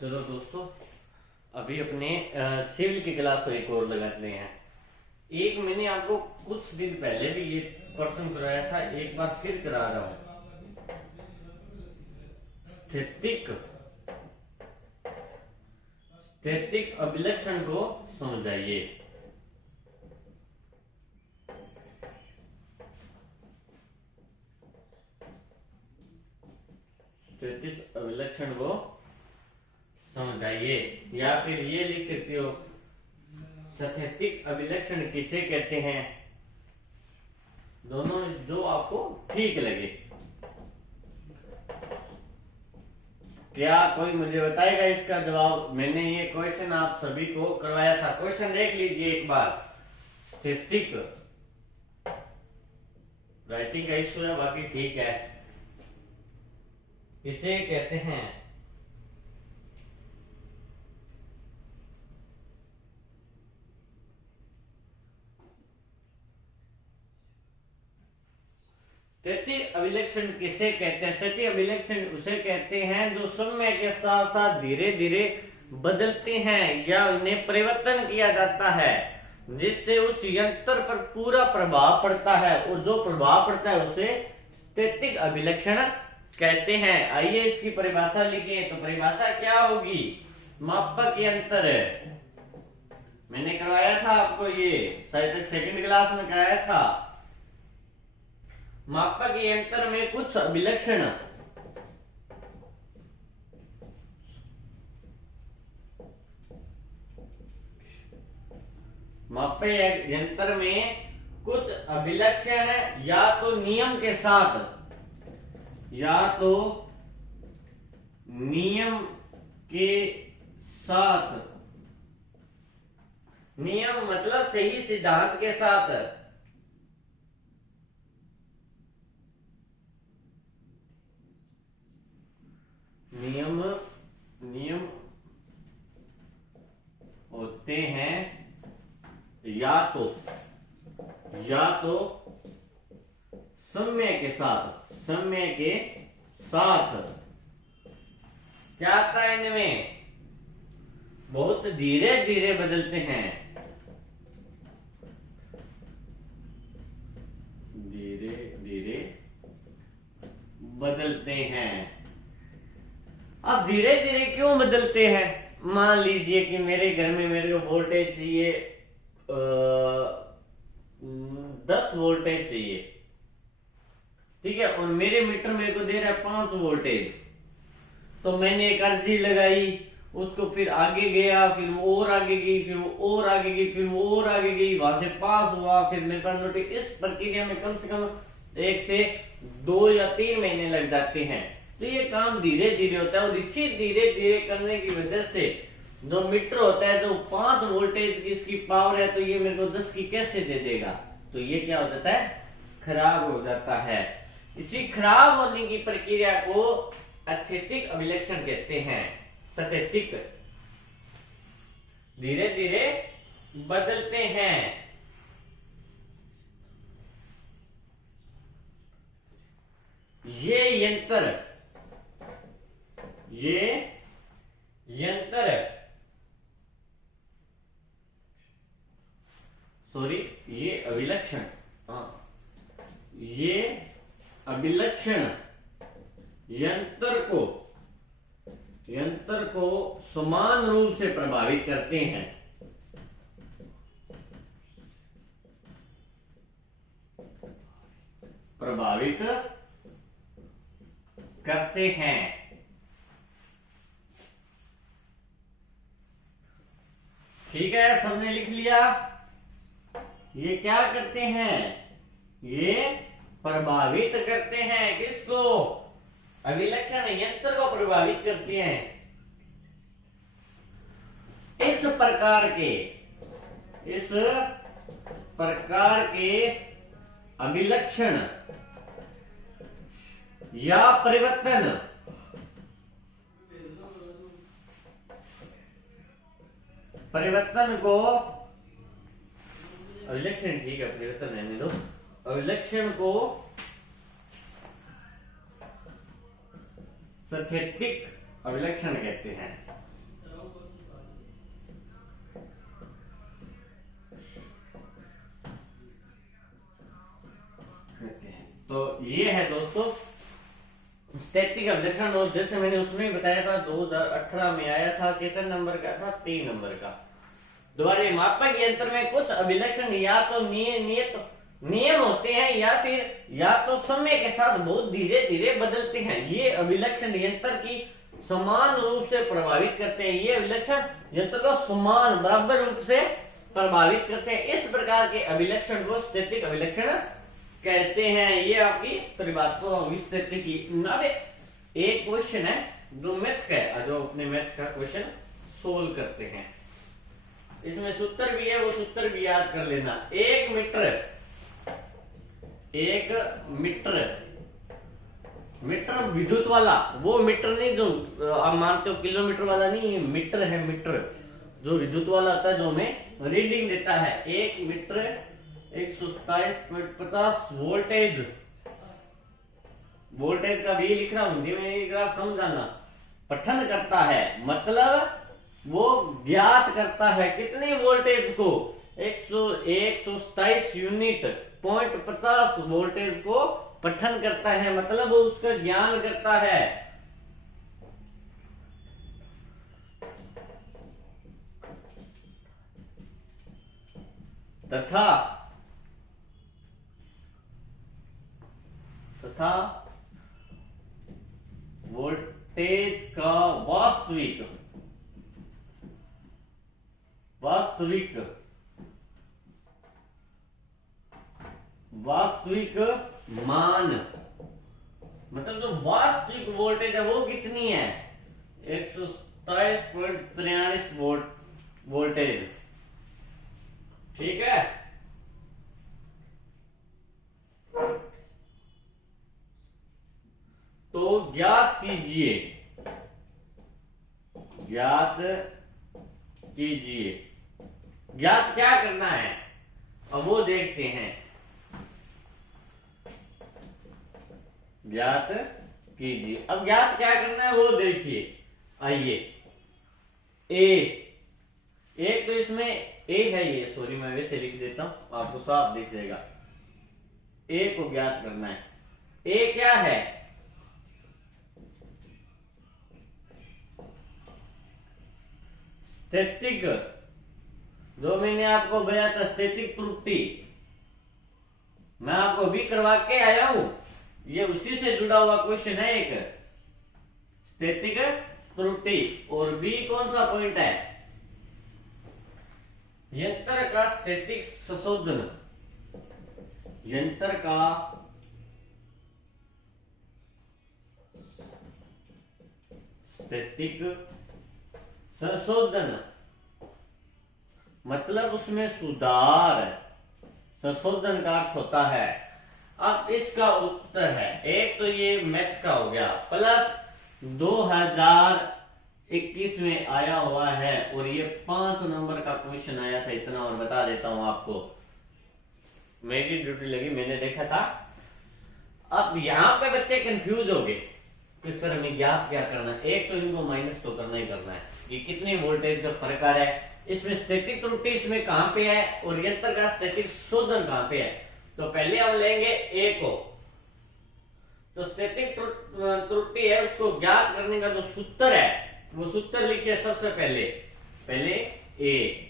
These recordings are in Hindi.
चलो दोस्तों, अभी अपने सिविल की क्लास एक और लगाते हैं। एक मैंने आपको कुछ दिन पहले भी ये प्रश्न कराया था, एक बार फिर करा रहा हूं। स्थैतिक स्थैतिक अभिलक्षण को समझाइए। स्थैतिक अभिलक्षण को समझाइए, या फिर ये लिख सकते हो, स्थैतिक अभिलक्षण किसे कहते हैं। दोनों जो आपको ठीक लगे। क्या कोई मुझे बताएगा इसका जवाब? मैंने ये क्वेश्चन आप सभी को करवाया था। क्वेश्चन देख लीजिए एक बार। स्थैतिक राइटिंग का इश्यू है, बाकी ठीक है। किसे कहते हैं? स्थैतिक अभिलक्षण किसे कहते हैं? स्थैतिक अभिलक्षण उसे कहते हैं जो समय के साथ साथ धीरे धीरे बदलते हैं या उन्हें परिवर्तन किया जाता है, जिससे उस यंत्र पर पूरा प्रभाव पड़ता है, और जो प्रभाव पड़ता है उसे स्थैतिक अभिलक्षण कहते हैं। आइए इसकी परिभाषा लिखें। तो परिभाषा क्या होगी? मापक यंत्र। मैंने करवाया था आपको, ये शायद सेकंड क्लास में कराया था। मापक यंत्र में कुछ अभिलक्षण मापक यंत्र में कुछ अभिलक्षण या तो नियम के साथ, या तो नियम के साथ, नियम मतलब सही सिद्धांत के साथ, नियम होते हैं, या तो समय के साथ क्या आता है इनमें? बहुत धीरे धीरे बदलते हैं, धीरे धीरे बदलते हैं। अब धीरे धीरे क्यों बदलते हैं? मान लीजिए कि मेरे घर में मेरे को वोल्टेज चाहिए 10 वोल्टेज चाहिए, ठीक है, और मेरे मीटर मेरे को दे रहा है 5 वोल्टेज। तो मैंने एक अर्जी लगाई, उसको फिर आगे गया, फिर वो और आगे गई, फिर वो और आगे गई, फिर वो और आगे गई, वहां से पास हुआ, फिर मेरे पास नोटिस। इस प्रक्रिया में कम से कम 1 से 2 या 3 महीने लग जाते हैं। तो ये काम धीरे धीरे होता है, और इसी धीरे धीरे करने की वजह से जो मीटर होता है, जो 5 वोल्टेज की इसकी पावर है, तो ये मेरे को 10 की कैसे दे देगा? तो ये क्या हो जाता है? खराब हो जाता है। इसी खराब होने की प्रक्रिया को स्थैतिक अभिलक्षण कहते हैं। स्थैतिक धीरे धीरे बदलते हैं। ये यंत्र ये अभिलक्षण, ये अभिलक्षण यंत्र को समान रूप से प्रभावित करते हैं। ठीक है, सबने लिख लिया? ये क्या करते हैं? ये प्रभावित करते हैं। किसको? अभिलक्षण यंत्र को प्रभावित करते हैं। इस प्रकार के अभिलक्षण या परिवर्तन को अभिलक्षण, ठीक है, परिवर्तन रहने दो। अभिलक्षण को स्थैतिक अभिलक्षण कहते हैं। तो ये है दोस्तों स्टैटिक अभिलक्षण। और जैसे मैंने उसमें ही बताया था 2018 में आया था, कितने नंबर का था, 3 नंबर का। दोबारा मापक यंत्र में कुछ अभिलक्षण या तो नियम होते हैं या तो समय के साथ बहुत धीरे धीरे बदलते हैं। ये अभिलक्षण यंत्र की समान रूप से प्रभावित करते हैं। ये अभिलक्षण यंत्र को समान बराबर रूप से प्रभावित करते हैं। इस प्रकार के अभिलक्षण को स्टैटिक अभिलक्षण कहते हैं। ये आपकी परिभाषा स्टैटिक की। अब एक क्वेश्चन है जो मैथ का है, जो अपने मैथ का क्वेश्चन सोल्व करते हैं। इसमें सूत्र भी है, वो सूत्र भी याद कर लेना। 1 मीटर विद्युत वाला, वो मीटर नहीं जो आप मानते हो किलोमीटर वाला नहीं, मीटर है। मीटर जो विद्युत वाला होता है, जो हमें रीडिंग देता है। 1 मीटर 127.50 वोल्टेज का भी लिख रहा हूं, हिंदी में लिख रहा, समझाना। पठन करता है मतलब वो ज्ञात करता है कितने वोल्टेज को, 127 यूनिट 0.50 वोल्टेज को पठन करता है, मतलब वो उसका ज्ञान करता है। तथा वोल्टेज का वास्तविक मान, मतलब जो वास्तविक वोल्टेज है वो कितनी है, 127.43 वोल्टेज। ठीक है। तो ज्ञात कीजिए ज्ञात क्या करना है, अब वो देखते हैं। ज्ञात कीजिए, अब ज्ञात क्या करना है वो देखिए। आइए, एक तो इसमें ए है, ये सॉरी मैं वैसे लिख देता हूं, आपको साफ दिख जाएगा। ए को ज्ञात करना है। ए क्या है, स्टैटिक, जो मैंने आपको बताया था स्टैटिक त्रुटि, मैं आपको भी करवा के आया हूं, ये उसी से जुड़ा हुआ क्वेश्चन है एक, स्टैटिक त्रुटि। और बी कौन सा पॉइंट है, यंत्र का स्टैटिक संशोधन, यंत्र का स्टैटिक संशोधन मतलब उसमें सुधार, संशोधन का अर्थ होता है। अब इसका उत्तर है, एक तो ये मैथ का हो गया, प्लस 2021 में आया हुआ है, और ये 5 नंबर का क्वेश्चन आया था। इतना और बता देता हूं आपको, मेरी ड्यूटी लगी, मैंने देखा था। अब यहां पे बच्चे कंफ्यूज हो गए कि सर हमें ज्ञात क्या करना है। एक तो इनको माइनस तो करना ही करना है कि कितने वोल्टेज का फर्क आ रहा है, इसमें स्टैटिक त्रुटि इसमें कहां पे है, और यंत्र का स्टैटिक शोधन कहां पे है। तो पहले हम लेंगे ए को, तो स्टैटिक त्रुटि है, उसको ज्ञात करने का जो सूत्र है वो सूत्र लिखिए सबसे पहले ए।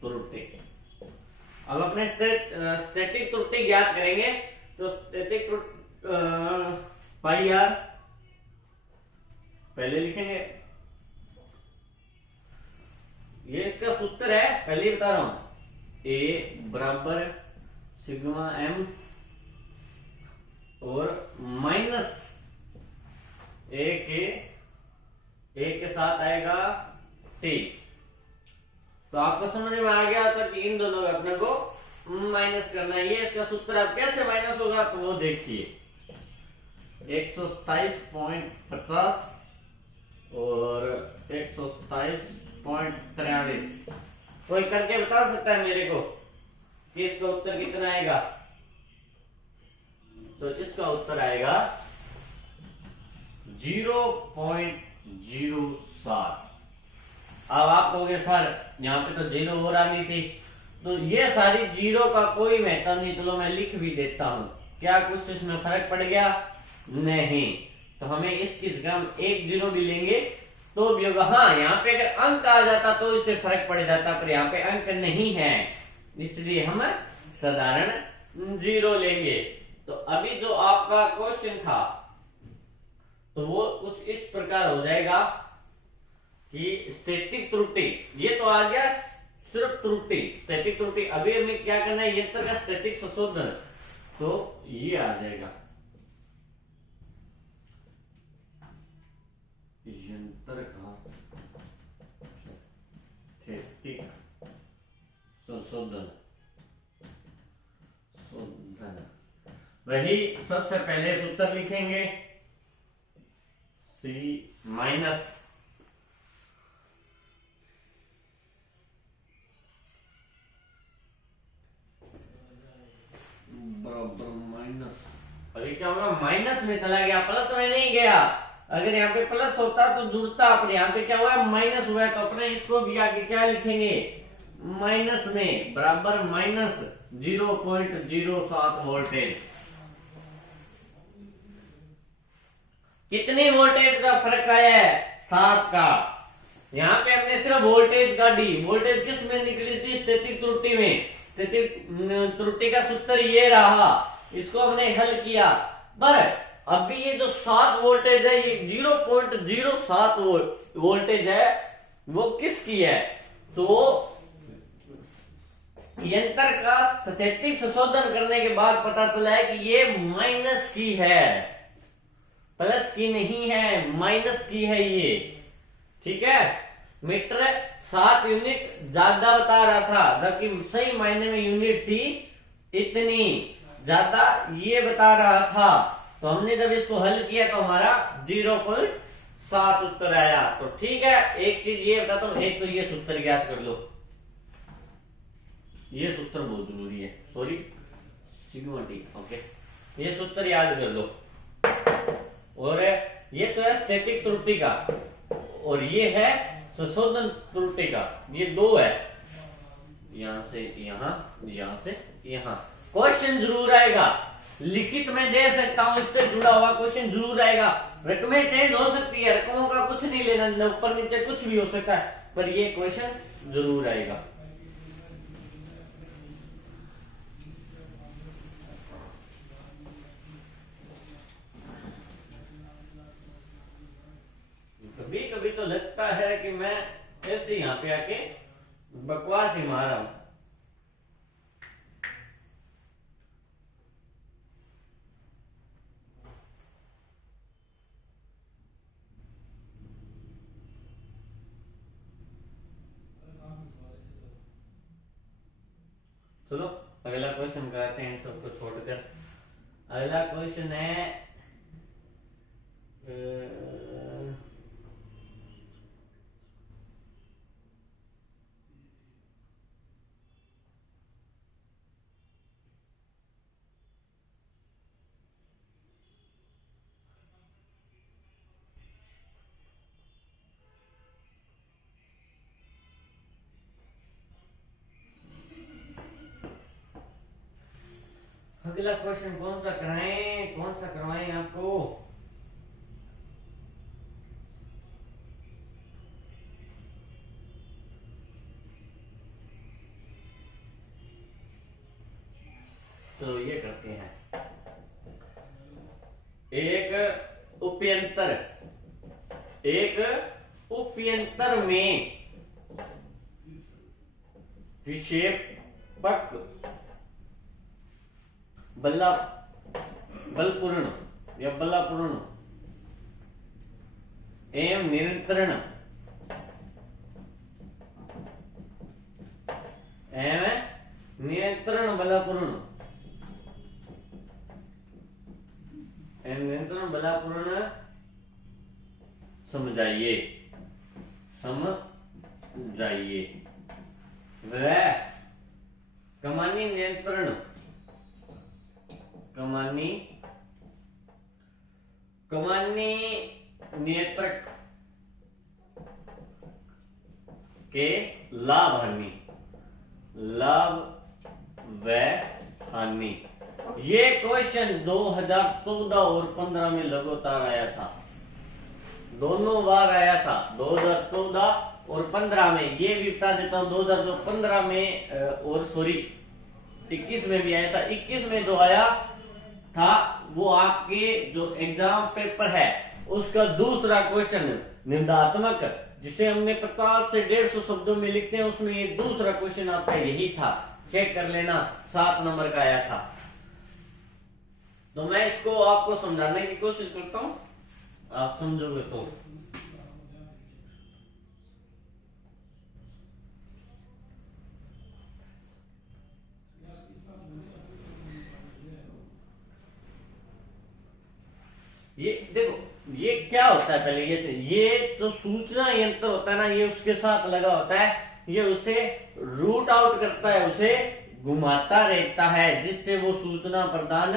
त्रुटि, अब अपने स्टैटिक त्रुटि ज्ञात करेंगे। तो स्टैटिक पाई आर पहले लिखेंगे, ये इसका सूत्र है, पहले ही बता रहा हूं, ए बराबर सिग्मा एम और माइनस ए के साथ आएगा टी। तो आपको समझ में आ गया था कि इन दोनों में अपने को माइनस करना है। ये इसका सूत्र, अब कैसे माइनस होगा तो वो देखिए, 127.50 और 127.43। कोई करके बता सकता है मेरे को कि इसका उत्तर कितना आएगा? तो इसका उत्तर आएगा 0.07। अब आप कहोगे सर यहाँ पे तो जीरो हो रही थी, तो ये सारी जीरो का कोई महत्व नहीं, चलो मैं लिख भी देता हूं। क्या कुछ इसमें फर्क पड़ गया? नहीं। तो हमें इसकी जगह हम एक जीरो भी लेंगे तो भी होगा। हाँ, यहाँ पे अगर अंक आ जाता तो इससे फर्क पड़ जाता, पर यहाँ पे अंक नहीं है, इसलिए हम साधारण जीरो लेंगे। तो अभी जो आपका क्वेश्चन था तो वो कुछ इस प्रकार हो जाएगा कि स्थैतिक त्रुटि, ये तो आ गया सिर्फ त्रुटि, स्थैतिक त्रुटि। अभी हमें क्या करना है, यंत्र का स्थैतिक संशोधन, तो ये आ जाएगा यंत्र का स्थैतिक संशोधन। वही सबसे पहले सूत्र लिखेंगे, C माइनस बराबर माइनस, अभी क्या होगा, माइनस में चला गया, प्लस में नहीं गया। अगर यहाँ पे प्लस होता तो जुड़ता, अपने यहाँ पे क्या हुआ, माइनस हुआ, तो अपने इसको भी आगे क्या लिखेंगे, माइनस में, बराबर माइनस 0.07 वोल्टेज। कितने वोल्टेज का फर्क आया है, 7 का। यहाँ पे हमने सिर्फ वोल्टेज काटी, वोल्टेज किस में निकली थी, स्थैतिक त्रुटि में। स्थैतिक त्रुटि का सूत्र ये रहा, इसको हमने हल किया। पर अभी ये जो 7 वोल्टेज है, ये 0.07 वोल्टेज है, वो किसकी है, तो यंत्र का स्थैतिक संशोधन करने के बाद पता चला है कि ये माइनस की है, प्लस की नहीं है, माइनस की है ये। ठीक है, मीटर 7 यूनिट ज्यादा बता रहा था, जबकि सही मायने में यूनिट थी इतनी ज्यादा, ये बता रहा था। तो हमने जब इसको हल किया तो हमारा 0.7 उत्तर आया। तो ठीक है, एक चीज ये बताता हूं, एक तो ये सूत्र याद कर लो, ये सूत्र बहुत जरूरी है, सॉरी सिग्मा टी, ओके, ये सूत्र याद कर लो। और ये तो है स्थैतिक त्रुटि का, और ये है संशोधन त्रुटि का, ये दो है, यहां से यहां, यहां से यहां। क्वेश्चन जरूर आएगा, लिखित में दे सकता हूं, इससे जुड़ा हुआ क्वेश्चन जरूर आएगा। रकमें चेंज हो सकती है, रकमों का कुछ नहीं लेना, ऊपर नीचे कुछ भी हो सकता है, पर ये क्वेश्चन जरूर आएगा। कभी कभी तो लगता है कि मैं ऐसे यहाँ पे आके बकवास ही मार रहा हूं। चलो अगला क्वेश्चन कराते हैं, सबको छोड़कर। अगला क्वेश्चन है अगला क्वेश्चन कौन सा कराएं, कौन सा करवाएं आपको? चलो ये करते हैं, एक उपयंत्र में विक्षेपक बलपूर्ण या बलापूर्ण एवं नियंत्रण बलापूर्ण समझाइए वह कमानी नियंत्रक के लाभ हानि, लाभ व हानि। ये क्वेश्चन 2014 और 15 में लगातार आया था, दोनों बार आया था, 2014 और 15 में। ये भी बता देता हूं 2015 में और सॉरी 21 में भी आया था। 21 में जो आया था वो आपके जो एग्जाम पेपर है उसका दूसरा क्वेश्चन निबंधात्मक, जिसे हमने 50 से 150 शब्दों में लिखते हैं, उसमें ये दूसरा क्वेश्चन आपका यही था, चेक कर लेना, 7 नंबर का आया था। तो मैं इसको आपको समझाने की कोशिश करता हूं, आप समझोगे तो। ये देखो, ये क्या होता है, पहले ये जो सूचना यंत्र होता है ना, ये उसके साथ लगा होता है, ये उसे रूट आउट करता है, उसे घुमाता रहता है, जिससे वो सूचना प्रदान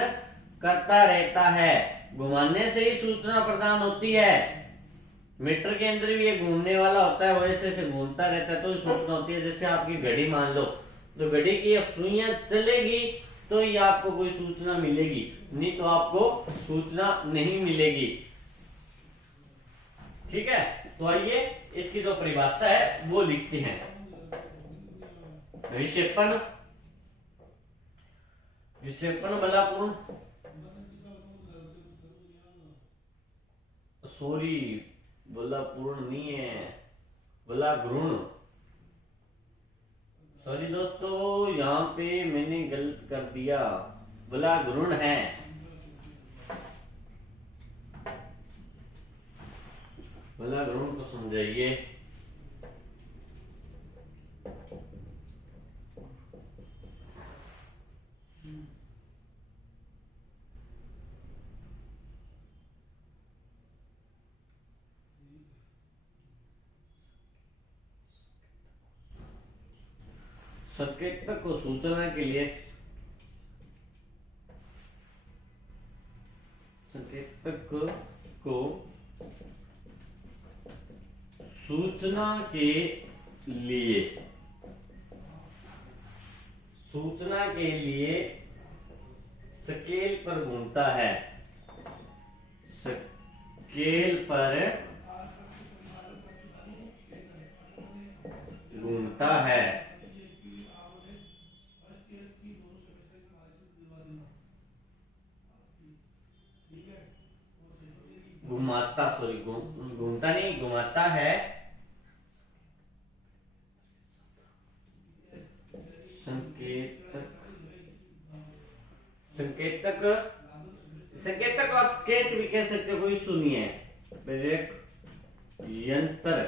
करता रहता है। घुमाने से ही सूचना प्रदान होती है। मीटर के अंदर भी ये घूमने वाला होता है, वैसे से घूमता रहता है तो सूचना होती है। जैसे आपकी घड़ी मान लो, तो घड़ी की सुइयां चलेगी तो ये आपको कोई सूचना मिलेगी, नहीं तो आपको सूचना नहीं मिलेगी। ठीक है, तो आइए इसकी जो परिभाषा है वो लिखते हैं। विक्षेपण, विक्षेपण बलापूर्ण, सॉरी बलापूर्ण नहीं है, बलाघूर्ण। सॉरी दोस्तों, यहाँ पे मैंने गलत कर दिया, बलाघूर्ण है। बलाघूर्ण को समझाइए। संकेतक को सूचना के लिए, संकेतक को सूचना के लिए, सूचना के लिए स्केल पर घूमता है, स्केल पर घूमता है। घुमाता, सॉरी घूमता नहीं, घुमाता है। संकेतक, संकेतक, संकेतक आप स्केच भी कह सकते हो, कोई सुनिए। प्रेरक यंत्र,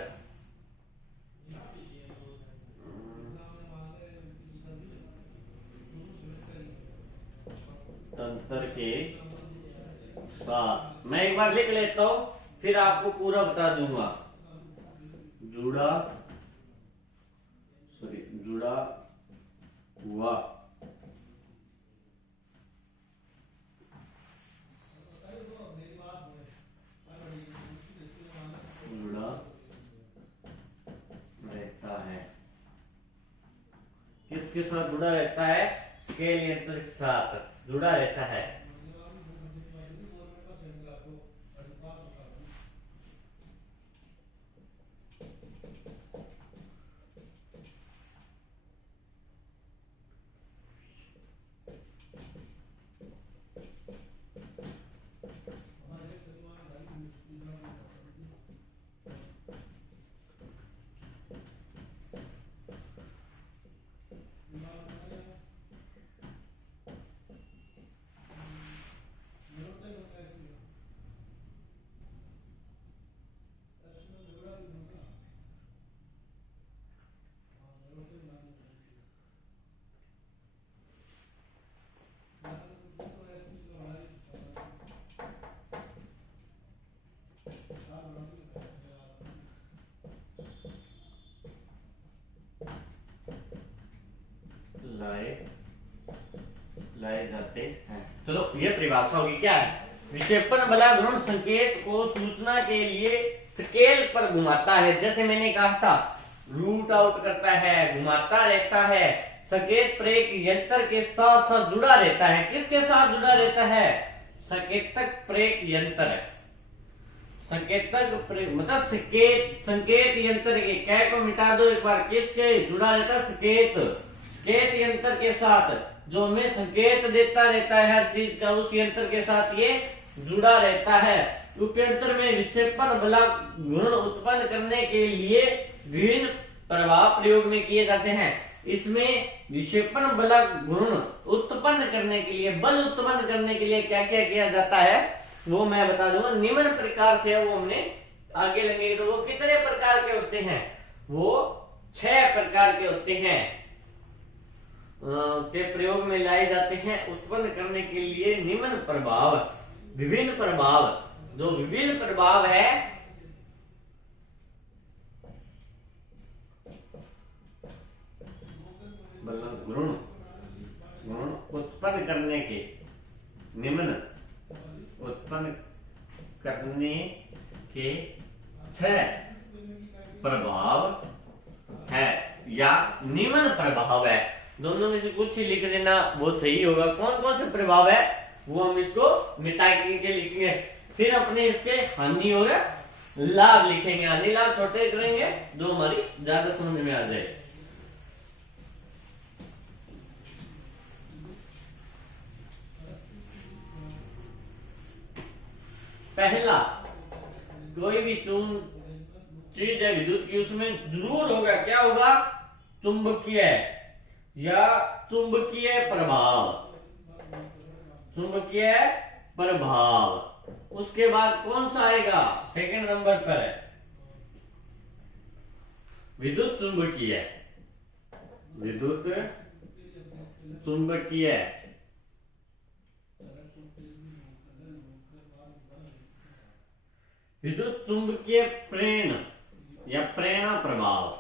तंत्र के साथ, मैं एक बार लिख लेता हूं फिर आपको पूरा बता दूंगा। जुड़ा, सॉरी जुड़ा हुआ, जुड़ा रहता है। किसके साथ जुड़ा रहता है? स्केल यंत्र के साथ जुड़ा रहता है। लाए जाते हैं। चलो ये परिभाषा होगी। क्या है? विक्षेपण बलाघूर्ण संकेत को सूचना के लिए स्केल पर घुमाता है। जैसे मैंने कहा था रूट आउट करता है, घुमाता रहता है, संकेत प्रेरक यंत्र के साथ साथ जुड़ा रहता है। किसके साथ जुड़ा रहता है? संकेतक प्रेरक यंत्र। संकेतक मतलब संकेत यंत्र के कै को मिटा दो एक बार, किसके जुड़ा रहता है? संकेत यंत्र के साथ, जो हमें संकेत देता रहता है हर चीज का, उस यंत्र के साथ ये जुड़ा रहता है। उप यंत्र में विक्षेपण बल घूर्ण उत्पन्न करने के लिए विभिन्न प्रभाव प्रयोग में किए जाते हैं। इसमें विक्षेपण बल घूर्ण उत्पन्न करने के लिए, बल उत्पन्न करने के लिए क्या क्या किया जाता है वो मैं बता दूंगा। निम्न प्रकार से वो हमने आगे लगेंगे। तो वो कितने प्रकार के होते हैं? वो 6 प्रकार के होते हैं के प्रयोग में लाए जाते हैं उत्पन्न करने के लिए निम्न प्रभाव, विभिन्न प्रभाव। जो विभिन्न प्रभाव है घूर्ण उत्पन्न करने के, निम्न उत्पन्न करने के 6 प्रभाव है या निम्न प्रभाव है। दोनों में से कुछ ही लिख देना, वो सही होगा। कौन कौन से प्रभाव है वो हम इसको मिटा के लिखेंगे। फिर अपने इसके हानि और लाभ लिखेंगे। हानि लाभ छोटे करेंगे जो हमारी ज्यादा समझ में आ जाए। पहला, कोई भी चीज है विद्युत की, उसमें जरूर होगा, क्या होगा? चुंबकीय या चुंबकीय प्रभाव। चुंबकीय प्रभाव। उसके बाद कौन सा आएगा सेकंड नंबर पर? विद्युत चुंबकीय। विद्युत चुंबकीय। विद्युत चुंबकीय प्रेरण या प्रेरणा प्रभाव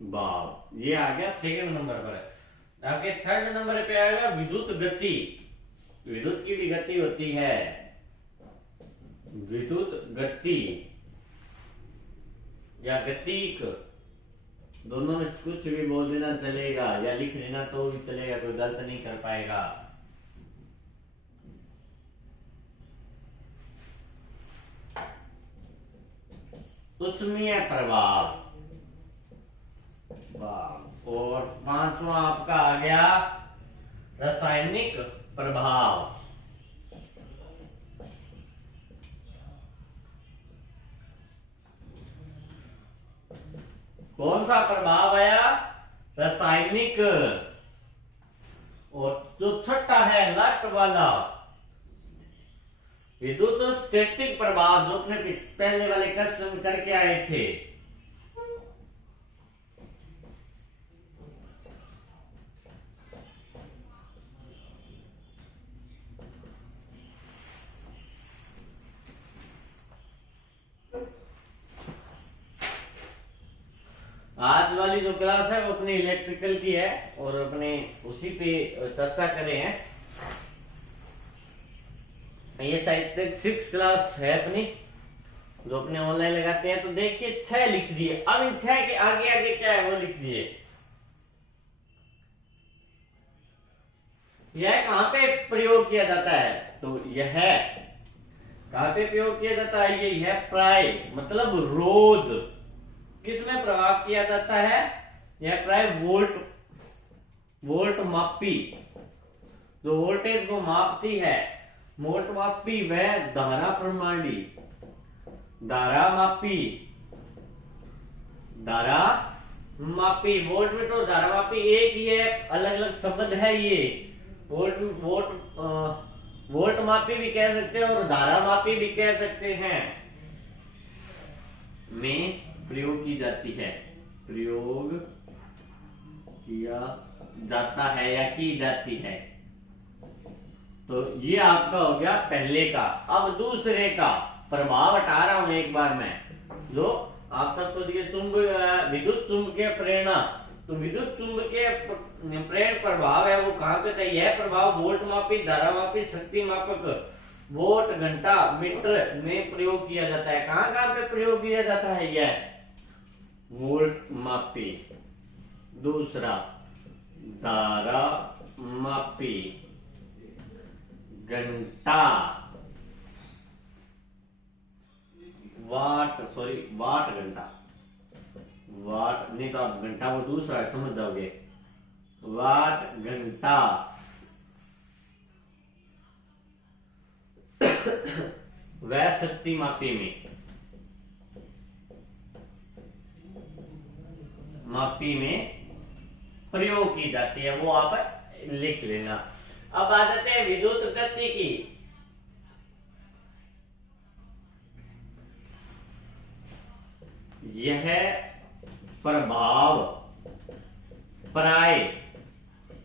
भाव, ये आ गया सेकंड नंबर पर। आपके थर्ड नंबर पे आएगा विद्युत गति। विद्युत की भी गति होती है, विद्युत गति या गतिक, दोनों में कुछ भी बोल देना चलेगा या लिख देना तो भी चलेगा, कोई गलत नहीं कर पाएगा। उष्मीय प्रभाव। और पांचवा आपका आ गया रासायनिक प्रभाव। कौन सा प्रभाव आया? रासायनिक। और जो छठा है लास्ट वाला, विद्युत स्थैतिक प्रभाव, जो अपने पहले वाले क्वेश्चन करके आए थे। आज वाली जो क्लास है वो अपनी इलेक्ट्रिकल की है और अपने उसी पे चर्चा करें हैं। ये शायद 6 क्लास है अपनी, जो अपने ऑनलाइन लगाते हैं। तो देखिए 6 लिख दिए। अब इन 6 के आगे आगे क्या है वो लिख दिए। यह कहां पे प्रयोग किया जाता है? तो यह कहां पे प्रयोग किया जाता है? ये है प्राय मतलब रोज। किसमें प्रभाव किया जाता है? यह प्राय वोल्ट मापी, जो वोल्टेज को मापती है। वोल्ट मापी वह धारा प्रणाली, धारा मापी, धारा मापी। वोल्ट में तो धारा मापी एक ही है, अलग अलग शब्द है ये। वोल्ट मापी भी कह सकते हैं और धारा मापी भी कह सकते हैं। में प्रयोग की जाती है, प्रयोग किया जाता है या की जाती है। तो ये आपका हो गया पहले का। अब दूसरे का प्रभाव हटा रहा हूं एक बार मैं, जो आप सबको दिए विद्युत चुंबकीय प्रेरणा। तो विद्युत चुंबकीय प्रेरण प्रभाव है वो कहां पे था? यह प्रभाव वोल्ट मापी, धारा मापी, शक्ति मापक, वोल्ट, घंटा, मीटर में प्रयोग किया जाता है। कहां कहां पे प्रयोग किया जाता है? यह वोल्ट मापी। दूसरा धारा मापी घंटा, वाट घंटा, वाट नहीं तो आप घंटा वो दूसरा है, समझ जाओगे। वाट घंटा, वह शक्ति मापी में प्रयोग की जाती है, वो आप लिख लेना। अब आ जाते हैं विद्युत गति की। यह प्रभाव प्राय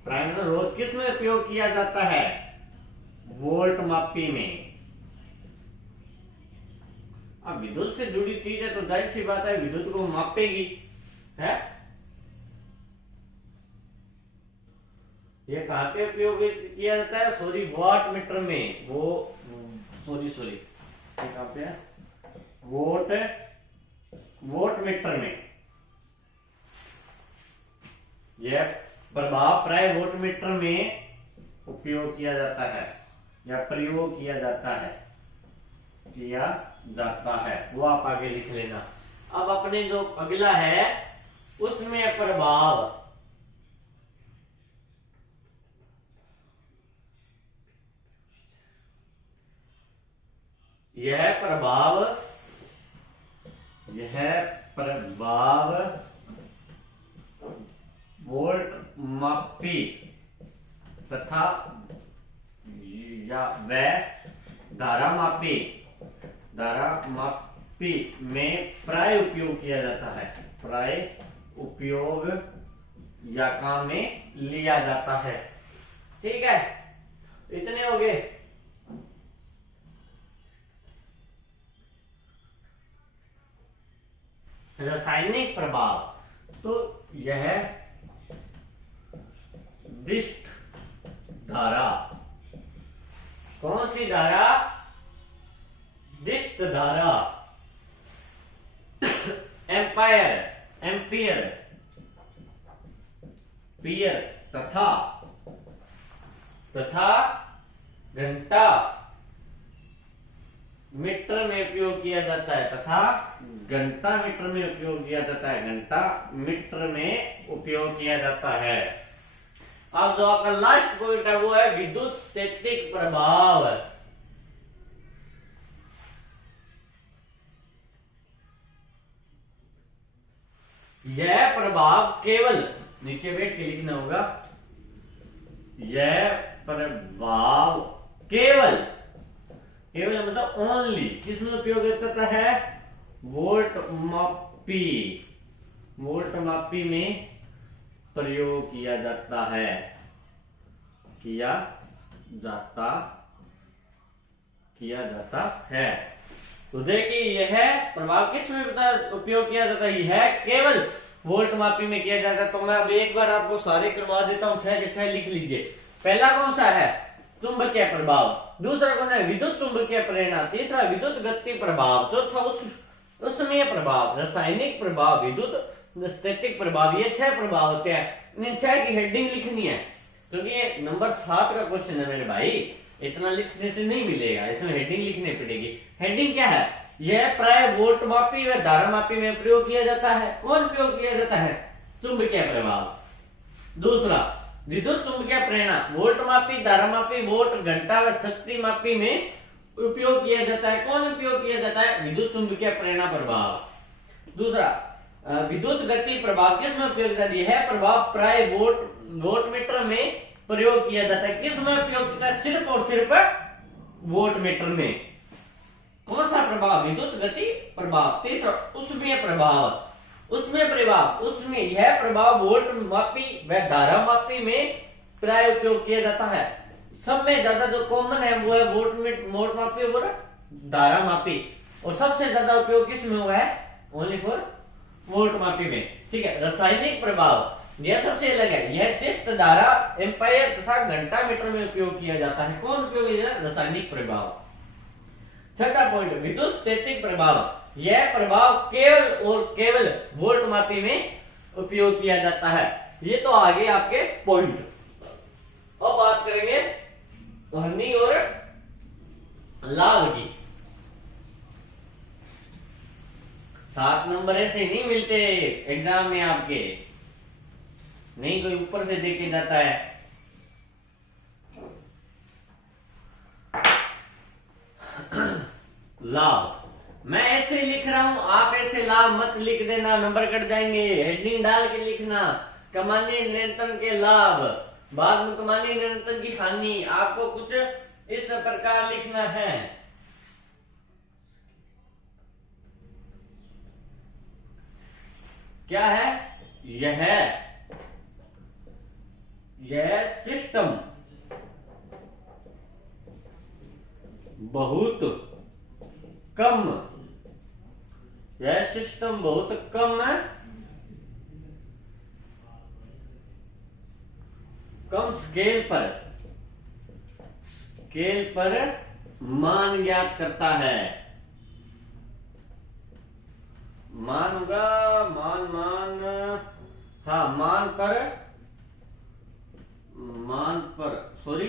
मतलब रोज किस में उपयोग किया जाता है? वोल्ट मापी में। अब विद्युत से जुड़ी चीज है तो जाहिर सी बात है विद्युत को मापेगी, है। ये कहां पे उपयोग किया जाता है? सॉरी, वाट मीटर में। वो सॉरी कहां पे है? वोट मीटर में। यह प्रभाव प्राय वोट मीटर में उपयोग किया जाता है या प्रयोग किया जाता है, वो आप आगे लिख लेना। अब अपने जो अगला है उसमें प्रभाव, यह प्रभाव वोल्ट मापी तथा या वह धारा मापी में प्राय उपयोग किया जाता है, प्राय उपयोग या काम में लिया जाता है। ठीक है, इतने हो गए। रासायनिक प्रभाव, तो यह डिस्ट धारा, कौन सी धारा? डिस्ट धारा, एम्पियर पियर तथा घंटा मीटर में उपयोग किया जाता है, घंटा मीटर में उपयोग किया जाता है, घंटा मीटर में उपयोग किया जाता है। अब जो आपका लास्ट पॉइंट है वो है विद्युत स्थैतिक प्रभाव। यह प्रभाव केवल, नीचे बैठ के लिखना होगा, यह प्रभाव केवल मतलब ओनली किसमें उपयोग होता है? वोल्ट मापी में प्रयोग किया जाता है। तो देखिए यह प्रभाव किस में उपयोग किया जाता है? यह केवल वोल्ट मापी में किया जाता है। तो मैं अब एक बार आपको सारे करवा देता हूं, 6 के 6 लिख लीजिए। पहला कौन सा है? चुंबकीय प्रभाव। दूसरा कौन है? विद्युत चुंबकीय प्रेरणा। तीसरा विद्युत गति प्रभाव। चौथा उसमें प्रभाव, रासायनिक प्रभाव, विद्युत स्टैटिक प्रभाव। ये 6 प्रभाव होते हैं। इन 6 की हेडिंग लिखनी है क्योंकि ये नंबर 7 का क्वेश्चन है मेरे भाई, इतना लिखने से नहीं मिलेगा, इसमें हेडिंग लिखनी पड़ेगी। हेडिंग क्या है? यह प्राय वोल्ट मापी व धारा मापी में प्रयोग किया जाता है। कौन प्रयोग किया जाता है? चुंबकीय प्रभाव। दूसरा विद्युत चुंबकीय प्रेरणा, वोल्ट मापी, धारा मापी, वोल्ट, घंटा व शक्ति मापी में उपयोग किया जाता है। कौन उपयोग किया जाता है? विद्युत चुंबकीय प्रेरणा प्रभाव। दूसरा विद्युत गति प्रभाव, किसमें उपयोग किया जाता है? यह प्रभाव प्राय वोल्ट मीटर में प्रयोग किया जाता है। किसमें उपयोग किया? सिर्फ और सिर्फ वोल्ट मीटर में। कौन सा प्रभाव? विद्युत गति प्रभाव। तीसरा उसमें यह प्रभाव वोल्ट मापी व धारा मापी में प्राय उपयोग किया जाता है। सब में ज्यादा जो कॉमन है वो है वोल्ट मापी और धारा मापी, और सबसे ज्यादा उपयोग किस में हुआ है? ओनली फॉर वोल्ट मापी में। ठीक है। रासायनिक प्रभाव यह सबसे अलग है। यह टेस्ट धारा, एम्पायर तथा घंटा मीटर में उपयोग किया जाता है। कौन उपयोग किया जाता है? रासायनिक प्रभाव। छठा पॉइंट, विद्युत स्थैतिक प्रभाव। यह प्रभाव केवल और केवल वोल्ट मापी में उपयोग किया जाता है। ये तो आगे आपके पॉइंट। अब बात करेंगे हानि और लाभ की। 7 नंबर ऐसे नहीं मिलते एग्जाम में आपके, नहीं कोई ऊपर से देके जाता है। लाभ मैं ऐसे लिख रहा हूं, आप ऐसे लाभ मत लिख देना, नंबर कट जाएंगे। हेडिंग डाल के लिखना कमानी नियंत्रण के लाभ, बाद में कमानी नियंत्रण की हानि, आपको कुछ इस प्रकार लिखना है। क्या है यह सिस्टम बहुत कम, यह सिस्टम बहुत कम है, कम स्केल पर मान ज्ञात करता है। मान होगा, मान हाँ मान पर सॉरी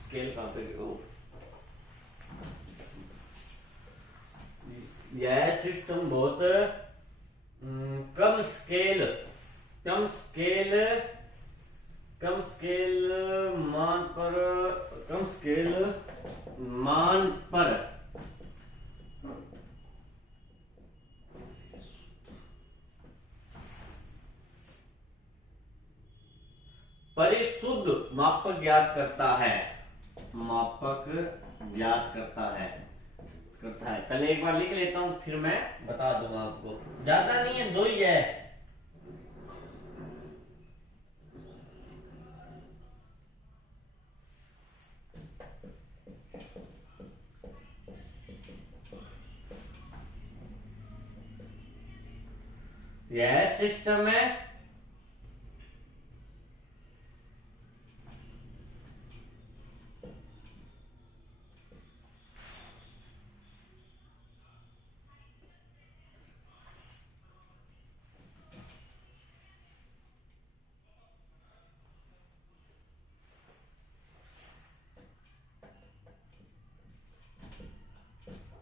स्केल कहां पे, यह सिस्टम बहुत कम स्केल मान पर परिशुद्ध मापक ज्ञात करता है। कल एक बार लिख लेता हूं, फिर मैं बता दूंगा आपको, ज्यादा नहीं है, 2 ही है। यह सिस्टम है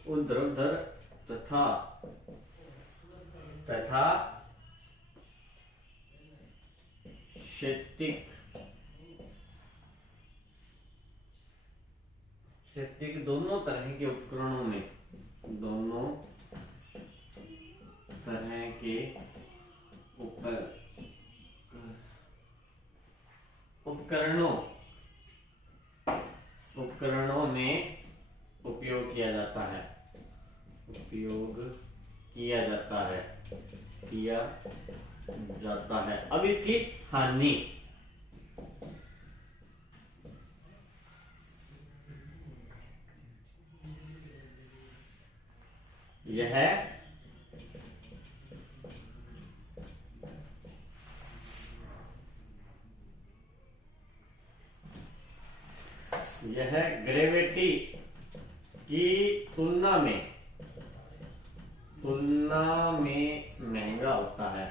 ऊर्ध्वाधर तथा क्षैतिज दोनों तरह के उपकरणों में उपकरणों में उपयोग किया जाता है। अब इसकी हानि, यह ग्रेविटी की तुलना में महंगा होता है।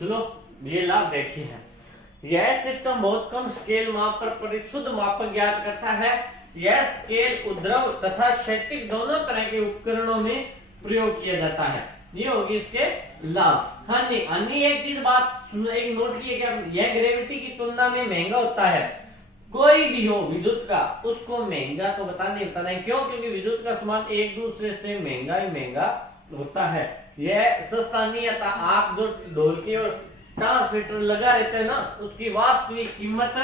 चलो ये लाभ देखिए हैं। यह सिस्टम बहुत कम स्केल माप पर परिशुद्ध मापक ज्ञात करता है। यह स्केल ऊर्ध्व तथा क्षैतिज दोनों तरह के उपकरणों में प्रयोग किया जाता है। ये होगी इसके लाभ। हानि एक चीज बात एक नोट की, यह ग्रेविटी की तुलना में महंगा होता है। कोई भी हो विद्युत का, उसको महंगा तो बताना है। क्यों? क्योंकि विद्युत का सामान एक दूसरे से महंगा ही महंगा होता है, यह सस्ता नहीं आता। आप जो ढोलकी और ट्रांसमीटर लगा रहते हैं ना, उसकी वास्तविक कीमत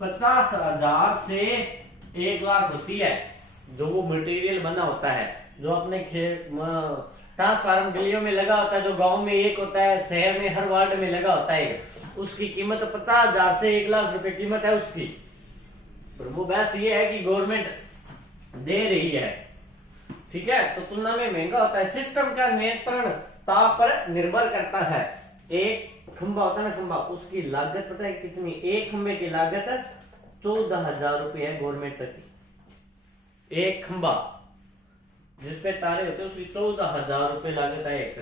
50,000 से 1 लाख होती है। जो वो मटेरियल बना होता है, जो अपने खेत ट्रांसफार्मर गलियों में लगा होता है, जो गांव में एक होता है, शहर में हर वार्ड में लगा होता है, उसकी कीमत 50,000 से 1 लाख रुपए कीमत है उसकी। पर वो बस ये है कि गवर्नमेंट दे रही है, ठीक है, तो तुलना में महंगा होता है। सिस्टम का नियंत्रण ताप पर निर्भर करता है। एक खंबा होता है ना, खंबा, उसकी लागत पता है कितनी? एक खंबे की लागत 14,000 रुपए है गवर्नमेंट की। एक खंबा जिसपे तारे होते हैं उसकी 14,000 रुपए लागत है एक।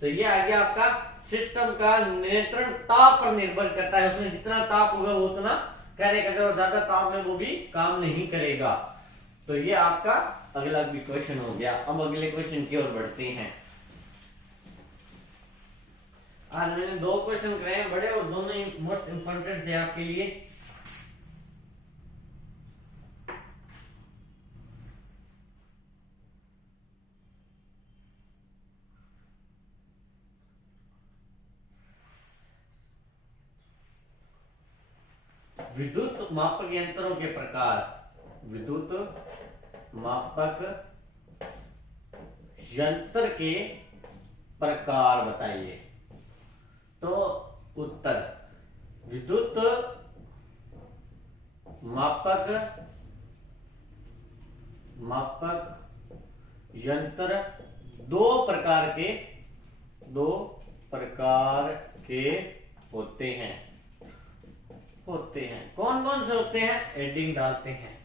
तो ये आ गया आपका सिस्टम का नियंत्रण ताप पर निर्भर करता है। उसमें जितना ताप होगा वो उतना कार्य करेगा, और ज्यादा ताप में वो भी काम नहीं करेगा। तो ये आपका अगला भी क्वेश्चन हो गया। अब अगले क्वेश्चन की ओर बढ़ते हैं। आज मैंने 2 क्वेश्चन कराए हैं बड़े, और दोनों ही मोस्ट इंपॉर्टेंट थे आपके लिए। विद्युत मापक यंत्रों के प्रकार। विद्युत मापक यंत्र के प्रकार बताइए। तो उत्तर, विद्युत मापक यंत्र 2 प्रकार के होते हैं। कौन कौन से होते हैं? हेडिंग डालते हैं।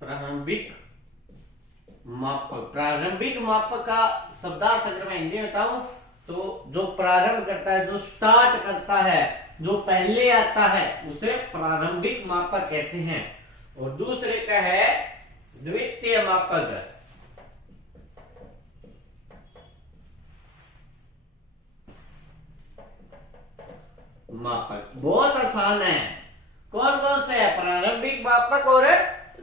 प्रारंभिक मापक का शब्दार्थ अगर मैं हिंदी में बताऊं तो जो प्रारंभ करता है, जो स्टार्ट करता है, जो पहले आता है, उसे प्रारंभिक मापक कहते हैं। और दूसरे का है द्वितीय मापक। बहुत आसान है। कौन कौन से है? प्रारंभिक मापक और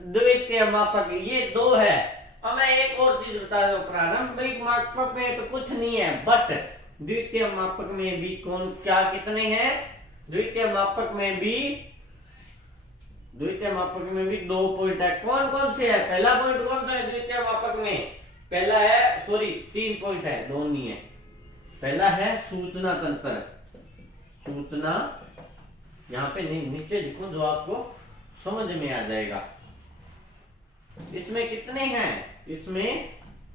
द्वितीय मापक, ये 2 है। अब मैं एक और चीज बता रहा हूं, प्रारंभिक मापक में तो कुछ नहीं है, बट द्वितीय मापक में भी कितने हैं? द्वितीय मापक में भी 2 पॉइंट है। कौन कौन से है? पहला पॉइंट कौन सा है द्वितीय मापक में? पहला है, 3 पॉइंट है, 2 नहीं है। पहला है सूचना तंत्र। सूचना, यहां पे नीचे लिखो जो आपको समझ में आ जाएगा। इसमें कितने हैं? इसमें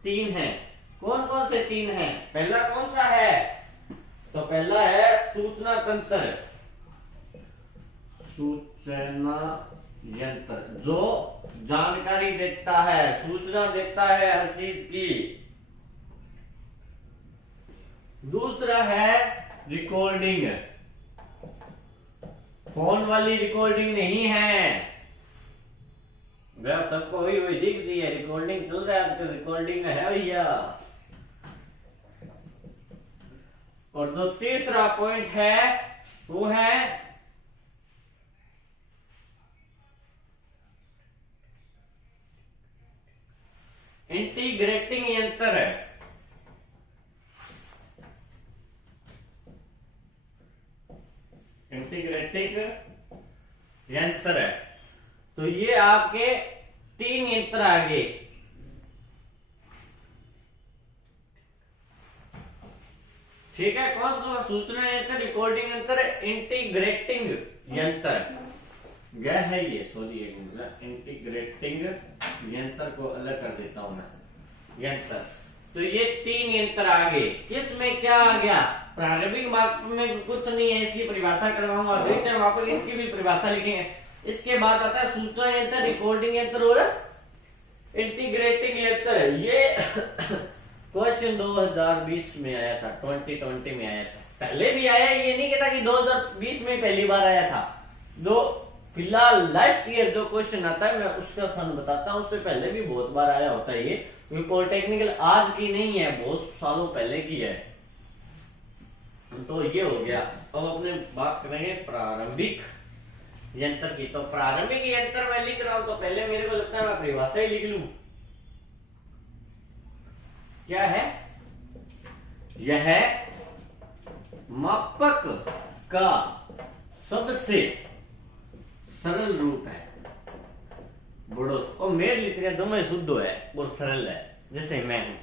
3 हैं। कौन कौन से 3 हैं? पहला कौन सा है? तो पहला है सूचना तंत्र। सूचना यंत्र जो जानकारी देता है, सूचना देता है हर चीज की। दूसरा है रिकॉर्डिंग। फोन वाली रिकॉर्डिंग नहीं है, सबको हुई दिख रही है, रिकॉर्डिंग चल रहा है आजकल, रिकॉर्डिंग है भैया। और जो तीसरा पॉइंट है वो है इंटीग्रेटिंग यंत्र। इंटीग्रेटिंग यंत्र है। तो ये आपके 3 यंत्र आगे। ठीक है, कौन सा? सूचना यंत्र, रिकॉर्डिंग यंत्र, इंटीग्रेटिंग यंत्र। यह है ये, सॉरी एक मिनट, इंटीग्रेटिंग यंत्र को अलग कर देता हूं मैं, यंत्र। तो ये 3 यंत्र आगे। किसमें क्या आ गया? प्रारंभिक मापक में कुछ नहीं है, इसकी परिभाषा करवाऊंगा। द्वितीय मापक, इसकी भी परिभाषा लिखेंगे। इसके बाद आता है सूचना यंत्र, रिकॉर्डिंग यंत्र और इंटीग्रेटिंग यंत्र। ये क्वेश्चन 2020 में आया था, 2020 में आया था, पहले भी आया। ये नहीं कहता कि 2020 में पहली बार आया था। जो फिलहाल लास्ट ईयर जो क्वेश्चन आता है मैं उसका सन बताता हूं, उससे पहले भी बहुत बार आया होता है ये। ये पॉलिटेक्निकल आज की नहीं है, बहुत सालों पहले की है। तो ये हो गया। अब अपने बात करेंगे प्रारंभिक यंत्र की। तो प्रारंभिक यंत्र मैं लिख रहा हूं तो पहले मेरे को लगता है मैं परिभाषा ही लिख लूं। क्या है? यह मापक का सबसे सरल रूप है। बड़ो और मेरे लिए दोनों शुद्ध है और सरल है, जैसे मैं हूं।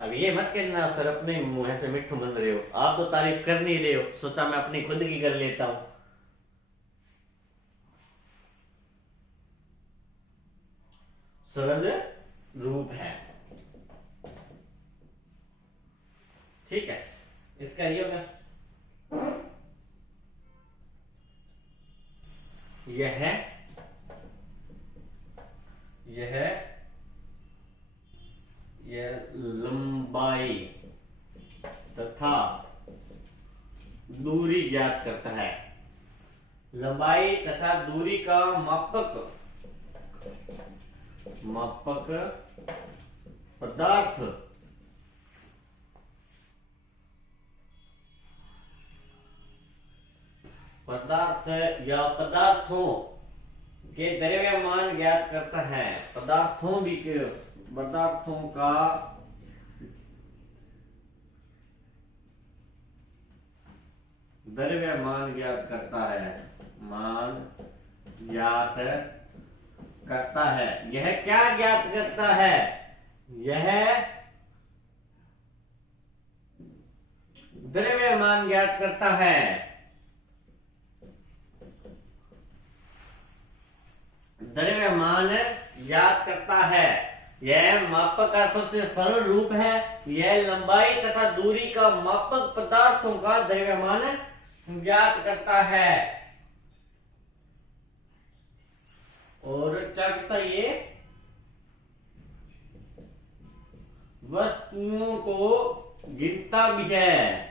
अब ये मत कहना सर अपने मुंह से मिठू बन रहे हो, आप तो तारीफ कर नहीं रहे हो, सोचा मैं अपनी खुद की कर लेता हूं। सरल रूप है, ठीक है। इसका ये होगा, यह लंबाई तथा दूरी ज्ञात करता है। लंबाई तथा दूरी का मापक पदार्थ या पदार्थों के द्रव्यमान ज्ञात करता है। पदार्थों का द्रव्यमान ज्ञात करता है। मान ज्ञात करता है। यह क्या ज्ञात करता है? यह द्रव्यमान ज्ञात करता है। द्रव्यमान ज्ञात करता है। यह मापक का सबसे सरल रूप है। यह लंबाई तथा दूरी का मापक पदार्थों का द्रव्यमान ज्ञात करता है। और क्या करता है? ये वस्तुओं को गिनता भी है।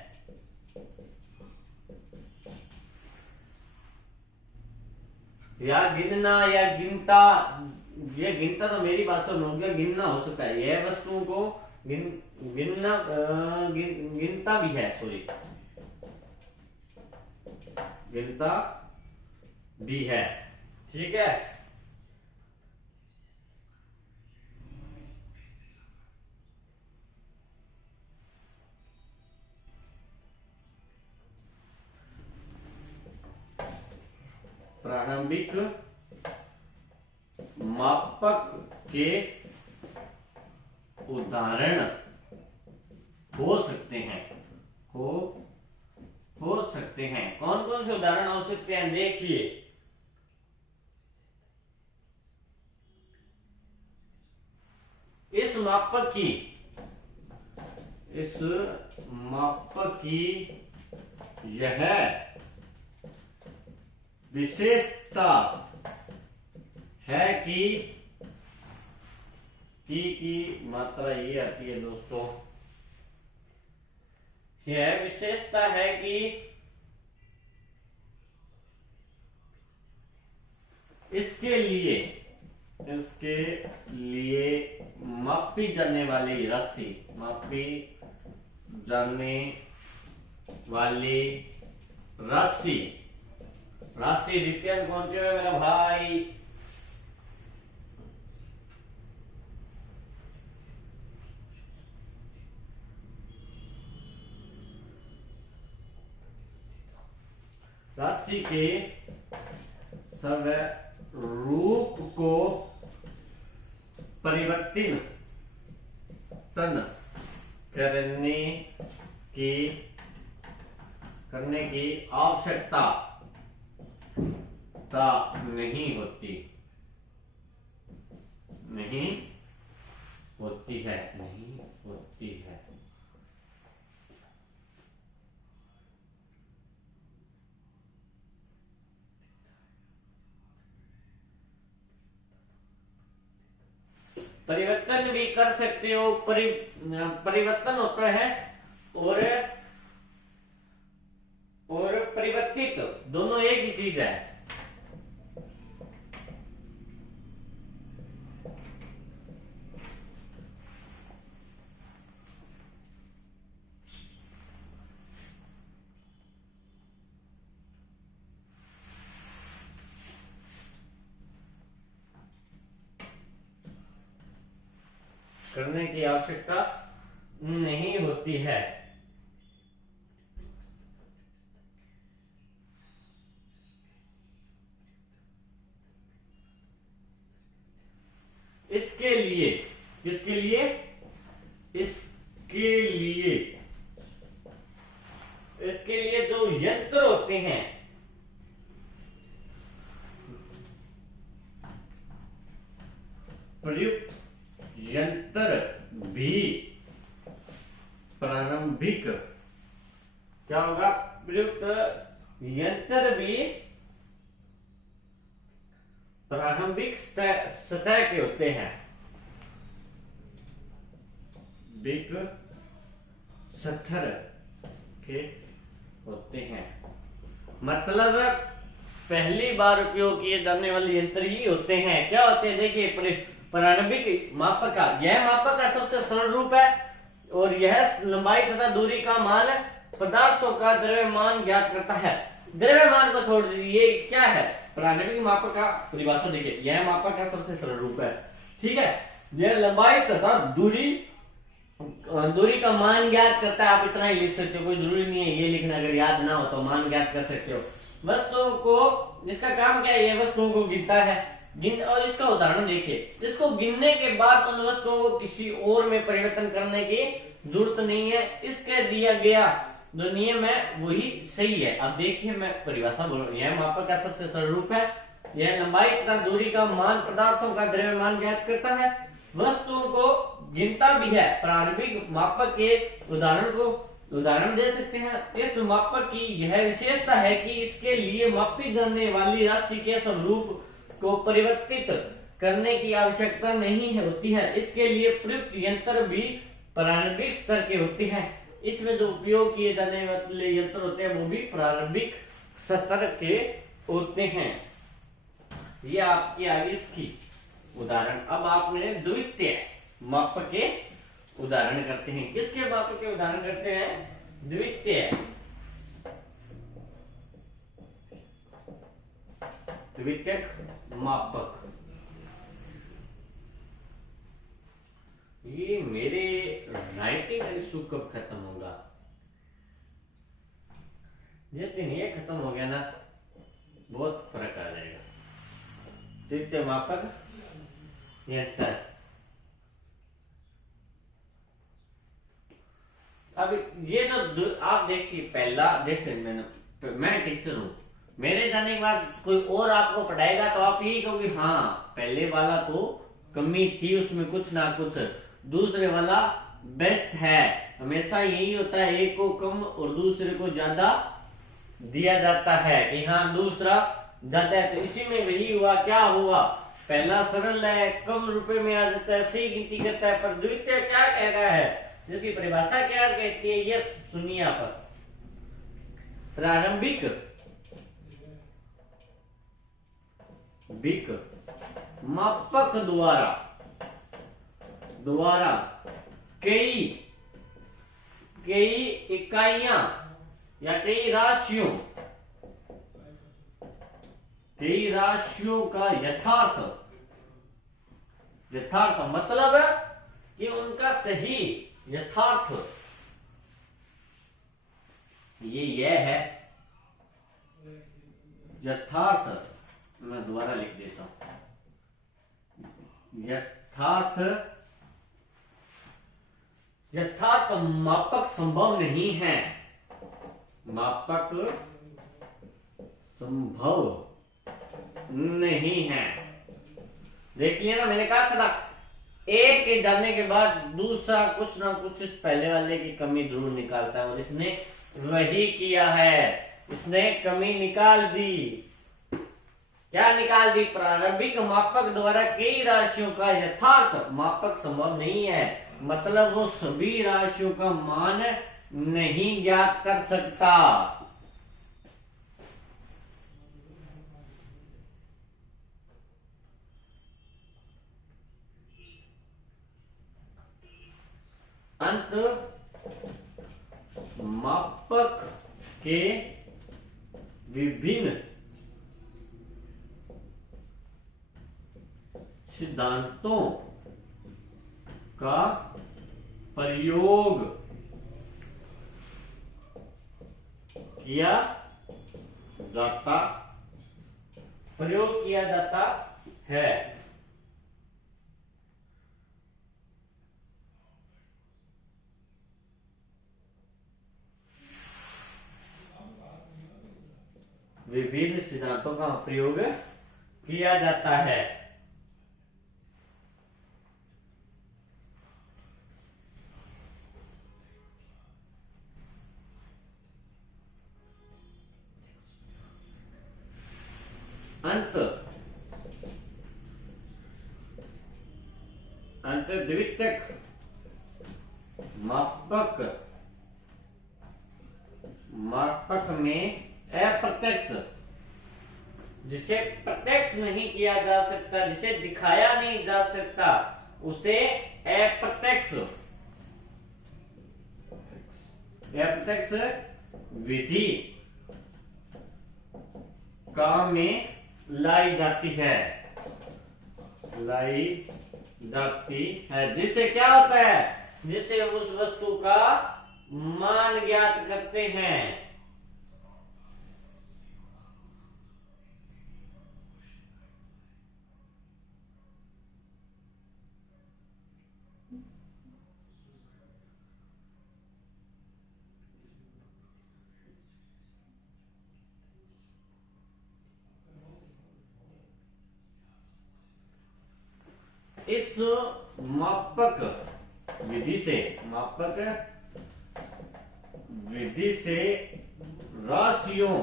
या गिनना या गिनता, ये गिनता तो मेरी भाषा में हो गया, गिनना हो सकता है। यह वस्तुओं को गिनता भी है, सॉरी, गिनता भी है, ठीक है। प्रारंभिक मापक के उदाहरण हो सकते हैं। कौन कौन से उदाहरण हो सकते हैं? देखिए, इस मापक की यह विशेषता है कि की मात्रा ये आती है दोस्तों। यह विशेषता है कि इसके लिए मापी जाने वाली राशि रिटर्न कौन से है मेरा भाई? राशि के स्वरूप को परिवर्तन करने की आवश्यकता नहीं होती है। परिवर्तन भी कर सकते हो, परिवर्तन होता है और परिवर्तित दोनों एक ही चीज है। करने की आवश्यकता नहीं होती है। इसके लिए किसके लिए इसके लिए इसके लिए जो यंत्र होते हैं, प्रयुक्त यंत्र भी प्रारंभिक, क्या होगा, प्रयुक्त यंत्र भी प्रारंभिक सतह के होते हैं, बिग सत्थर के होते हैं। मतलब पहली बार उपयोग किए जाने वाले यंत्र ही होते हैं। क्या होते हैं, देखिए, प्रारंभिक मापक का, यह मापक का सबसे सरल रूप है और यह लंबाई तथा दूरी का मान पदार्थों का द्रव्यमान ज्ञात करता है। द्रव्यमान को छोड़ दीजिए, ये क्या है, प्रारंभिक मापक का परिभाषा देखिए, यह मापक का सबसे सरल रूप है। ठीक है, यह लंबाई तथा दूरी का मान ज्ञात करता है। आप इतना ही लिख सकते हो, कोई जरूरी नहीं है ये लिखना, अगर याद ना हो तो मान ज्ञात कर सकते हो। वस्तुओं को, इसका काम क्या है, ये वस्तुओं को गिनता है। और इसका उदाहरण देखिए, इसको गिनने के बाद उन वस्तुओं को किसी और में परिवर्तन करने की जरूरत नहीं है। इसके दिया गया जो नियम है वही सही है। अब देखिए, मैं परिभाषा बोल रहा हूं, यह मापक का सबसे सरल रूप है, यह लंबाई तथा दूरी का मान पदार्थों का द्रव्यमान ज्ञात करता है, वस्तुओं को गिनता भी है। प्रारंभिक मापक के उदाहरण दे सकते हैं। इस मापक की यह विशेषता है कि इसके लिए मापी जाने वाली राशि के स्वरूप को परिवर्तित करने की आवश्यकता नहीं होती है। इसके लिए प्रयुक्त यंत्र भी प्रारंभिक स्तर के होते हैं। इसमें जो उपयोग किए जाने वाले यंत्र होते हैं वो भी प्रारंभिक स्तर के होते हैं। ये आपकी आगे इसकी उदाहरण। अब आपने द्वितीय मापक के उदाहरण करते हैं। किसके मापक के उदाहरण करते हैं, द्वितीय मापक। ये मेरे राइटिंग इशू कब खत्म होगा, जिस दिन ये खत्म हो गया ना बहुत फर्क आ जाएगा। द्वितीय मापक यंत्र। अब ये जो आप देखिए, पहला देख सकते, मैं टीचर हूं, मेरे जाने के बाद कोई और आपको पढ़ाएगा तो आप यही कहोगे हाँ पहले वाला तो कमी थी उसमें कुछ ना कुछ, दूसरे वाला बेस्ट है। हमेशा यही होता है, एक को कम और दूसरे को ज्यादा दिया जाता है कि हाँ दूसरा ज्यादा है। तो इसी में वही हुआ, क्या हुआ, पहला सरल है, कम रुपए में आ जाता है, सही गिनती करता है। पर द्वितीय क्या कह रहा है, जिसकी परिभाषा क्या कहती है, ये सुनिए आप। प्रारंभिक मापक द्वारा कई इकाइयां या कई राशियों का यथार्थ मतलब है कि उनका सही यथार्थ, यह है यथार्थ। मैं दोबारा लिख देता हूं, यथार्थ मापक संभव नहीं है, मापक संभव नहीं है। देख लिया ना, मैंने कहा था एक के जाने के बाद दूसरा कुछ ना कुछ इस पहले वाले की कमी जरूर निकालता है, और इसने वही किया है, इसने कमी निकाल दी। क्या निकाल दी, प्रारंभिक मापक द्वारा कई राशियों का यथार्थ मापक संभव नहीं है, मतलब वो सभी राशियों का मान नहीं ज्ञात कर सकता। अंत मापक के विभिन्न सिद्धांतों का प्रयोग किया जाता है। विभिन्न सिद्धांतों का प्रयोग किया जाता है। द्वितीयक मापक में अप्रत्यक्ष, जिसे प्रत्यक्ष नहीं किया जा सकता, जिसे दिखाया नहीं जा सकता, उसे अप्रत्यक्ष विधि काम में लाई जाती है। जिससे क्या होता है, जिससे उस वस्तु का मान ज्ञात करते हैं। इस मापक विधि से राशियों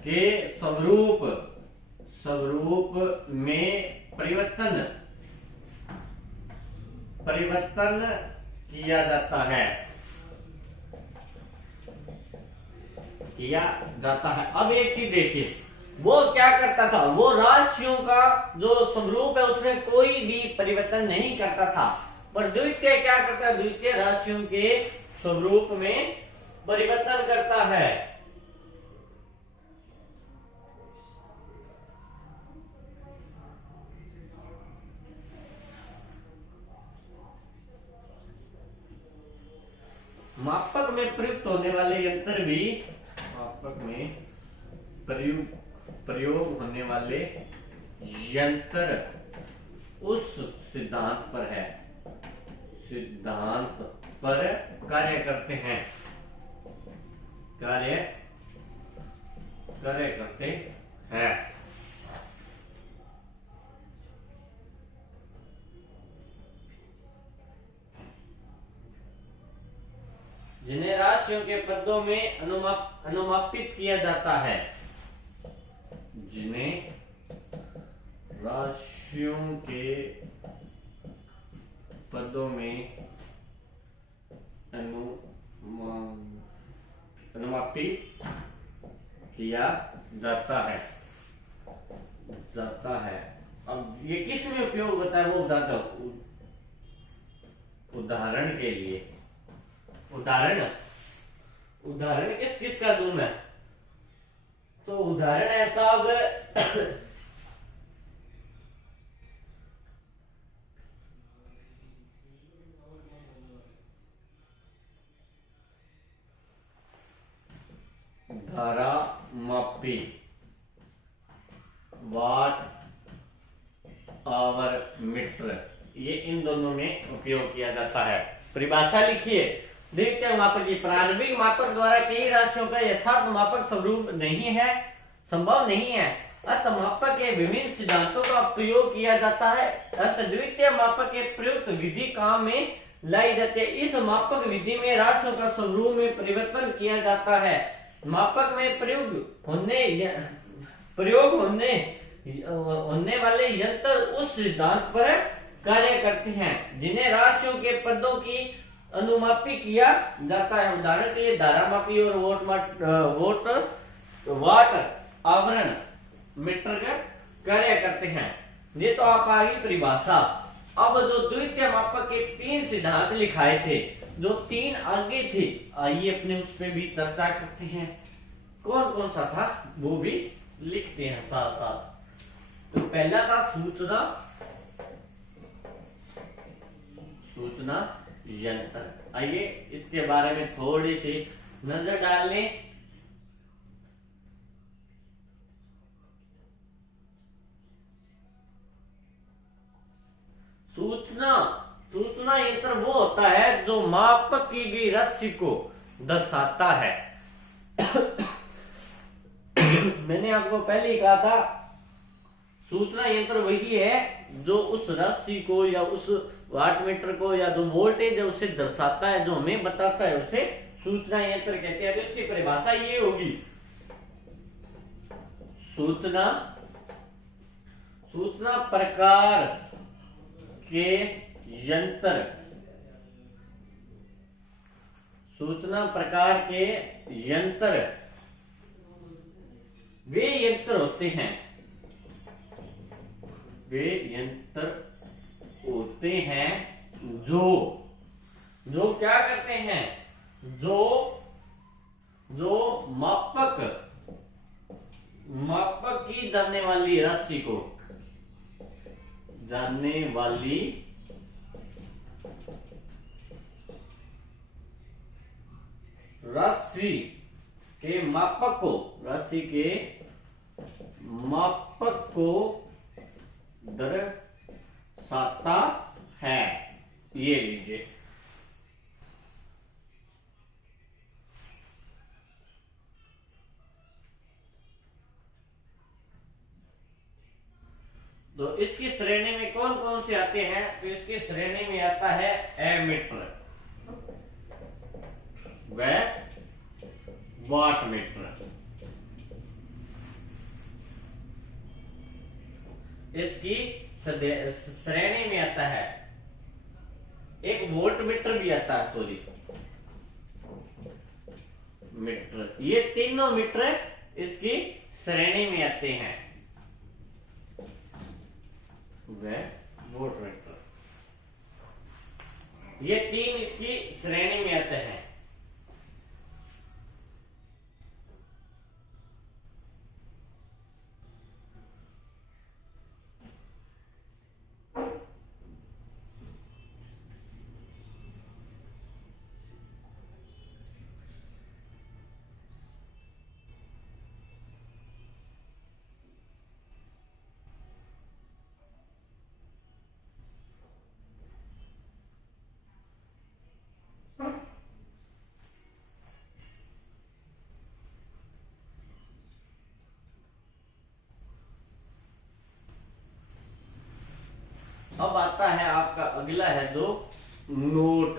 के स्वरूप में परिवर्तन किया जाता है। अब एक चीज देखिए, वो क्या करता था, वो राशियों का जो स्वरूप है उसमें कोई भी परिवर्तन नहीं करता था, पर द्वितीय क्या करता है, द्वितीय राशियों के स्वरूप में परिवर्तन करता है। मापक में प्रयुक्त होने वाले यंत्र भी, मापक में प्रयोग होने वाले यंत्र उस सिद्धांत पर कार्य करते हैं। जिन्हें राशियों के पदों में अनुमापित किया जाता है। जिन्हें राशियों के पदों में अनुमापित किया जाता है। अब ये किस में उपयोग होता है वो बताता हूं। उदाहरण के लिए, उदाहरण किस किस का दूं मैं, तो उदाहरण है साहब धारा मापी, वाट आवर मीटर, ये इन दोनों में उपयोग किया जाता है। परिभाषा लिखिए। द्वितीय मापक की प्रारंभिक मापक द्वारा कई राशियों का यथार्थ मापक स्वरूप संभव नहीं है, अतः मापक के विभिन्न सिद्धांतों का प्रयोग किया जाता है। अतः द्वितीय मापक के प्रयुक्त विधि काम में लाई जाती है। इस मापक विधि में राशियों का स्वरूप में परिवर्तन किया जाता है। मापक में प्रयोग होने वाले यंत्र उस सिद्धांत पर कार्य करते हैं जिन्हें राशियों के पदों की अनुमापी किया जाता है। उदाहरण के लिए धारा मापी और वाट आवरण मीटर का कार्य करते हैं। ये तो आप आगे परिभाषा। अब जो द्वितीय मापक के 3 सिद्धांत लिखाए थे, जो 3 आगे थे, आइए अपने उस पर भी चर्चा करते हैं। कौन कौन सा था वो भी लिखते हैं साथ साथ। तो पहला था सूचना सूचना यंत्र। आइए इसके बारे में थोड़ी सी नजर डाल लें। सूचना सूचना यंत्र वो होता है जो मापक की गई राशि को दर्शाता है। मैंने आपको पहले ही कहा था, सूचना यंत्र वही है जो उस राशि को या उस वाटमीटर को या जो वोल्टेज है उसे दर्शाता है, जो हमें बताता है, उसे सूचना यंत्र कहते हैं। तो इसकी परिभाषा ये होगी, सूचना प्रकार के यंत्र, सूचना प्रकार के यंत्र वे यंत्र होते हैं, वे यंत्र होते हैं जो क्या करते हैं, जो मापक की जाने वाली राशि को, जानने वाली राशि के मापक को, राशि के मापक को दर्शाता है। ये लीजिए, तो इसकी श्रेणी में कौन कौन से आते हैं? तो इसकी श्रेणी में आता है एमीटर व वाटमीटर। इसकी श्रेणी में आता है, एक वोल्ट मीटर भी आता है, सॉरी मीटर। ये तीनों मीटर इसकी श्रेणी में आते हैं, वह वोल्ट मीटर, ये तीन इसकी श्रेणी में आते हैं। अब आता है आपका अगला है जो नोट,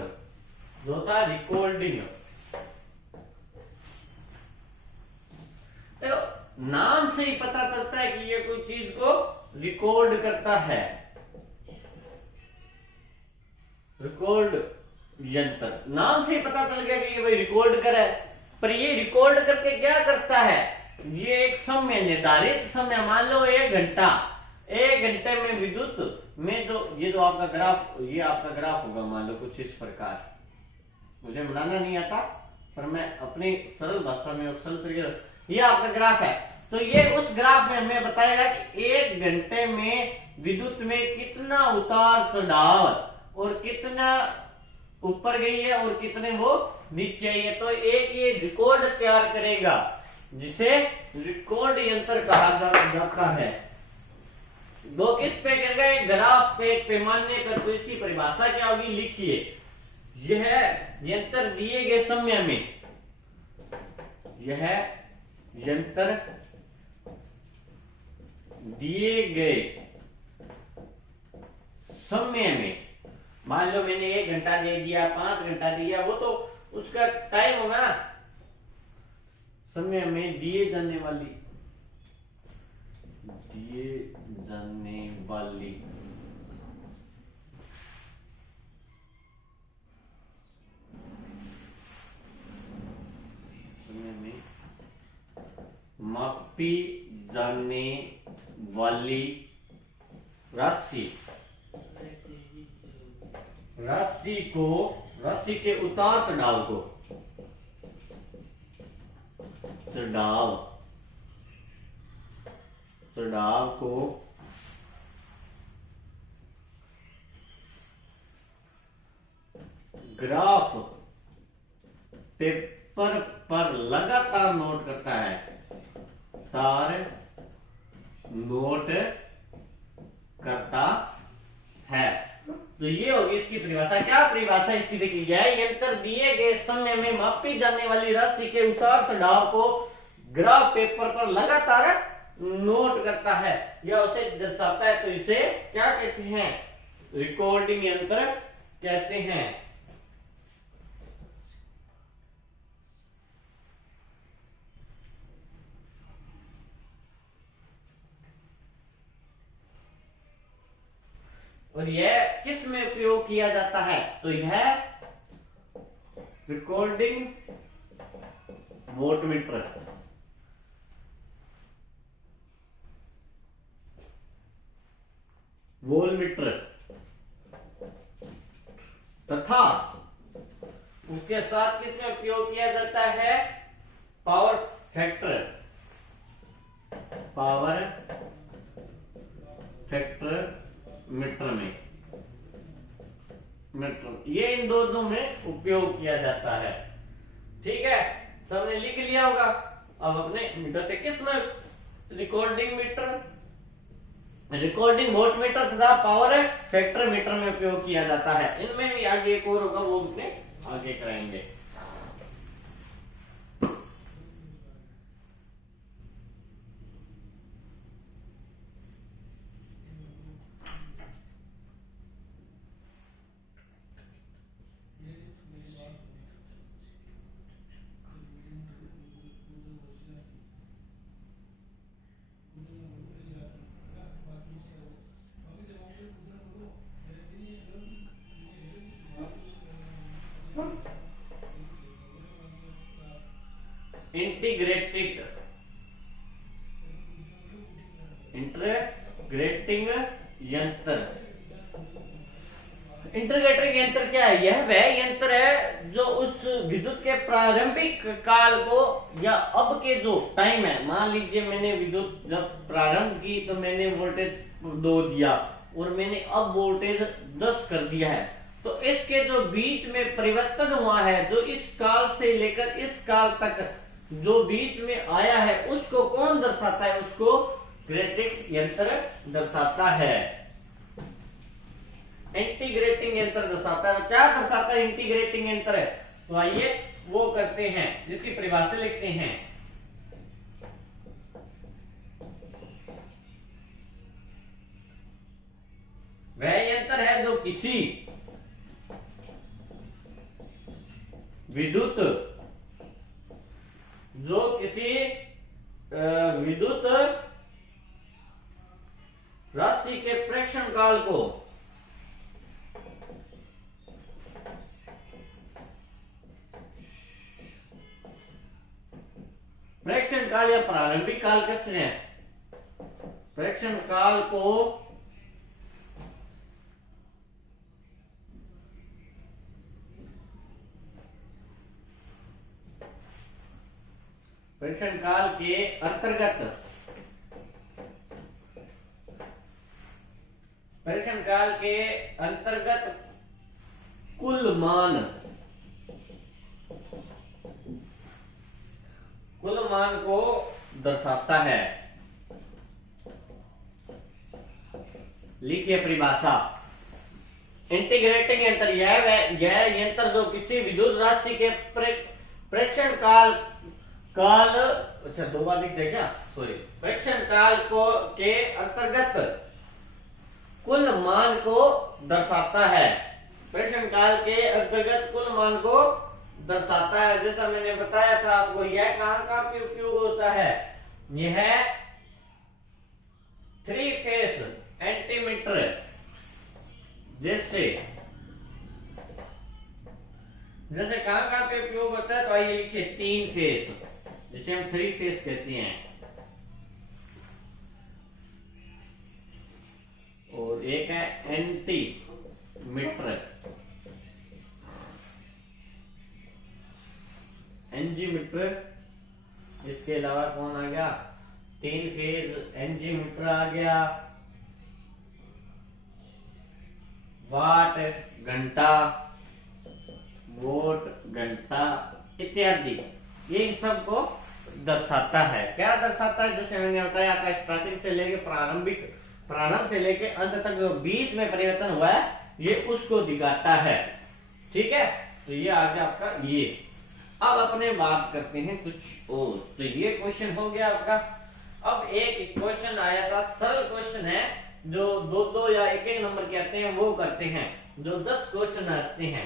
जो था रिकॉर्डिंग। तो नाम से ही पता चलता है कि ये कोई चीज को रिकॉर्ड करता है, रिकॉर्ड यंत्र। नाम से ही पता चल गया कि ये भाई रिकॉर्ड करे, पर ये रिकॉर्ड करके क्या करता है? ये एक समय, निर्धारित समय, मान लो 1 घंटा, 1 घंटे में विद्युत में जो ये जो आपका ग्राफ, ये आपका ग्राफ होगा, मान लो कुछ इस प्रकार, मुझे बनाना नहीं आता पर मैं अपनी सरल भाषा में और सरल तरीके, ये आपका ग्राफ है। तो ये उस ग्राफ में हमें बताएगा कि 1 घंटे में विद्युत में कितना उतार चढ़ाव और कितना ऊपर गई है और कितने वो नीचे आई है। तो एक ये रिकॉर्ड तैयार करेगा जिसे रिकॉर्ड यंत्र कहा जाता है। दो किस पे करेगा? एक ग्राफ पे, एक पैमाने पर। तो इसकी परिभाषा क्या होगी, लिखिए। यह यंत्र दिए गए समय में, यह यंत्र दिए गए समय में, मान लो मैंने 1 घंटा दे दिया, 5 घंटा दे दिया, वो तो उसका टाइम होगा ना। समय में दिए जाने वाली समय में मापी जाने वाली राशि के उतार चढ़ाव को, चढ़ाव को ग्राफ पेपर पर लगातार नोट करता है, तार नोट करता है। तो ये होगी इसकी परिभाषा। क्या परिभाषा इसकी? देखिए, यह यंत्र दिए गए समय में मापी जाने वाली राशि के उतार चढ़ाव को ग्राफ पेपर पर लगातार नोट करता है या उसे दर्शाता है। तो इसे क्या कहते हैं? रिकॉर्डिंग यंत्र कहते हैं। और यह किस में उपयोग किया जाता है? तो यह रिकॉर्डिंग वोल्टमीटर, वोल्टमीटर तथा उसके साथ किसमें उपयोग किया जाता है? Power factor, power factor metre में, मीटर, ये इन दोनों में उपयोग किया जाता है। ठीक है, सबने लिख लिया होगा। अब अपने मीटर किस में? रिकॉर्डिंग मीटर, रिकॉर्डिंग वोल्टमीटर तथा पावर फैक्टर मीटर में उपयोग किया जाता है। इनमें भी आगे एक और होगा, वो अपने आगे कराएंगे। इंटीग्रेटेड, इंटीग्रेटिंग यंत्र। इंटीग्रेटिंग यंत्र क्या है? यह वह यंत्र है जो उस विद्युत के प्रारंभिक काल को या अब के जो टाइम है, मान लीजिए मैंने विद्युत जब प्रारंभ की तो मैंने वोल्टेज 2 दिया और मैंने अब वोल्टेज 10 कर दिया है, तो इसके जो बीच में परिवर्तन हुआ है, जो इस काल से लेकर इस काल तक जो बीच में आया है, उसको कौन दर्शाता है? उसको ग्रेटिंग यंत्र दर्शाता है। इंटीग्रेटिंग यंत्र दर्शाता है। क्या दर्शाता है इंटीग्रेटिंग यंत्र? तो आइए वो करते हैं, जिसकी परिभाषा लिखते हैं। वह यंत्र है जो किसी विद्युत राशि के प्रेक्षण काल को प्रेक्षण काल या प्रारंभिक काल कैसे है? प्रेक्षण काल को प्रेक्षण काल के अंतर्गत, प्रेक्षण काल के अंतर्गत कुल मान को दर्शाता है। लिखिए परिभाषा। इंटीग्रेटिंग यंत्र यह यंत्र जो किसी विद्युत राशि के प्रेक्षण काल अच्छा 2 बार लिख देगा, सॉरी, प्रेक्षण काल के अंतर्गत कुल मान को दर्शाता है। प्रेक्षण काल के अंतर्गत कुल मान को दर्शाता है। जैसा मैंने बताया था आपको, यह कहां पे उपयोग होता है? यह 3 फेस एंटीमीटर, जैसे कहां पे उपयोग होता है? तो आइए लिखिए 3 फेस, जिसे हम 3 फेस कहते हैं, और एक है एंटी मीटर, एनजी मीटर। इसके अलावा कौन आ गया? 3 फेज एनजी मीटर आ गया, वाट घंटा वोट घंटा इत्यादि, ये इन सब को दर्शाता है। क्या दर्शाता है? जैसे मैंने बताया था, स्टार्टिंग से लेके प्रारंभ से लेके अंत तक जो बीच में परिवर्तन हुआ है, ये उसको दिखाता है। ठीक है, तो ये आ गया आपका ये। अब अपने बात करते हैं कुछ और। तो ये क्वेश्चन हो गया आपका। अब एक क्वेश्चन आया था, सरल क्वेश्चन है, जो 2-2 या 1-1 नंबर के आते हैं वो करते हैं। जो 10 क्वेश्चन आते हैं,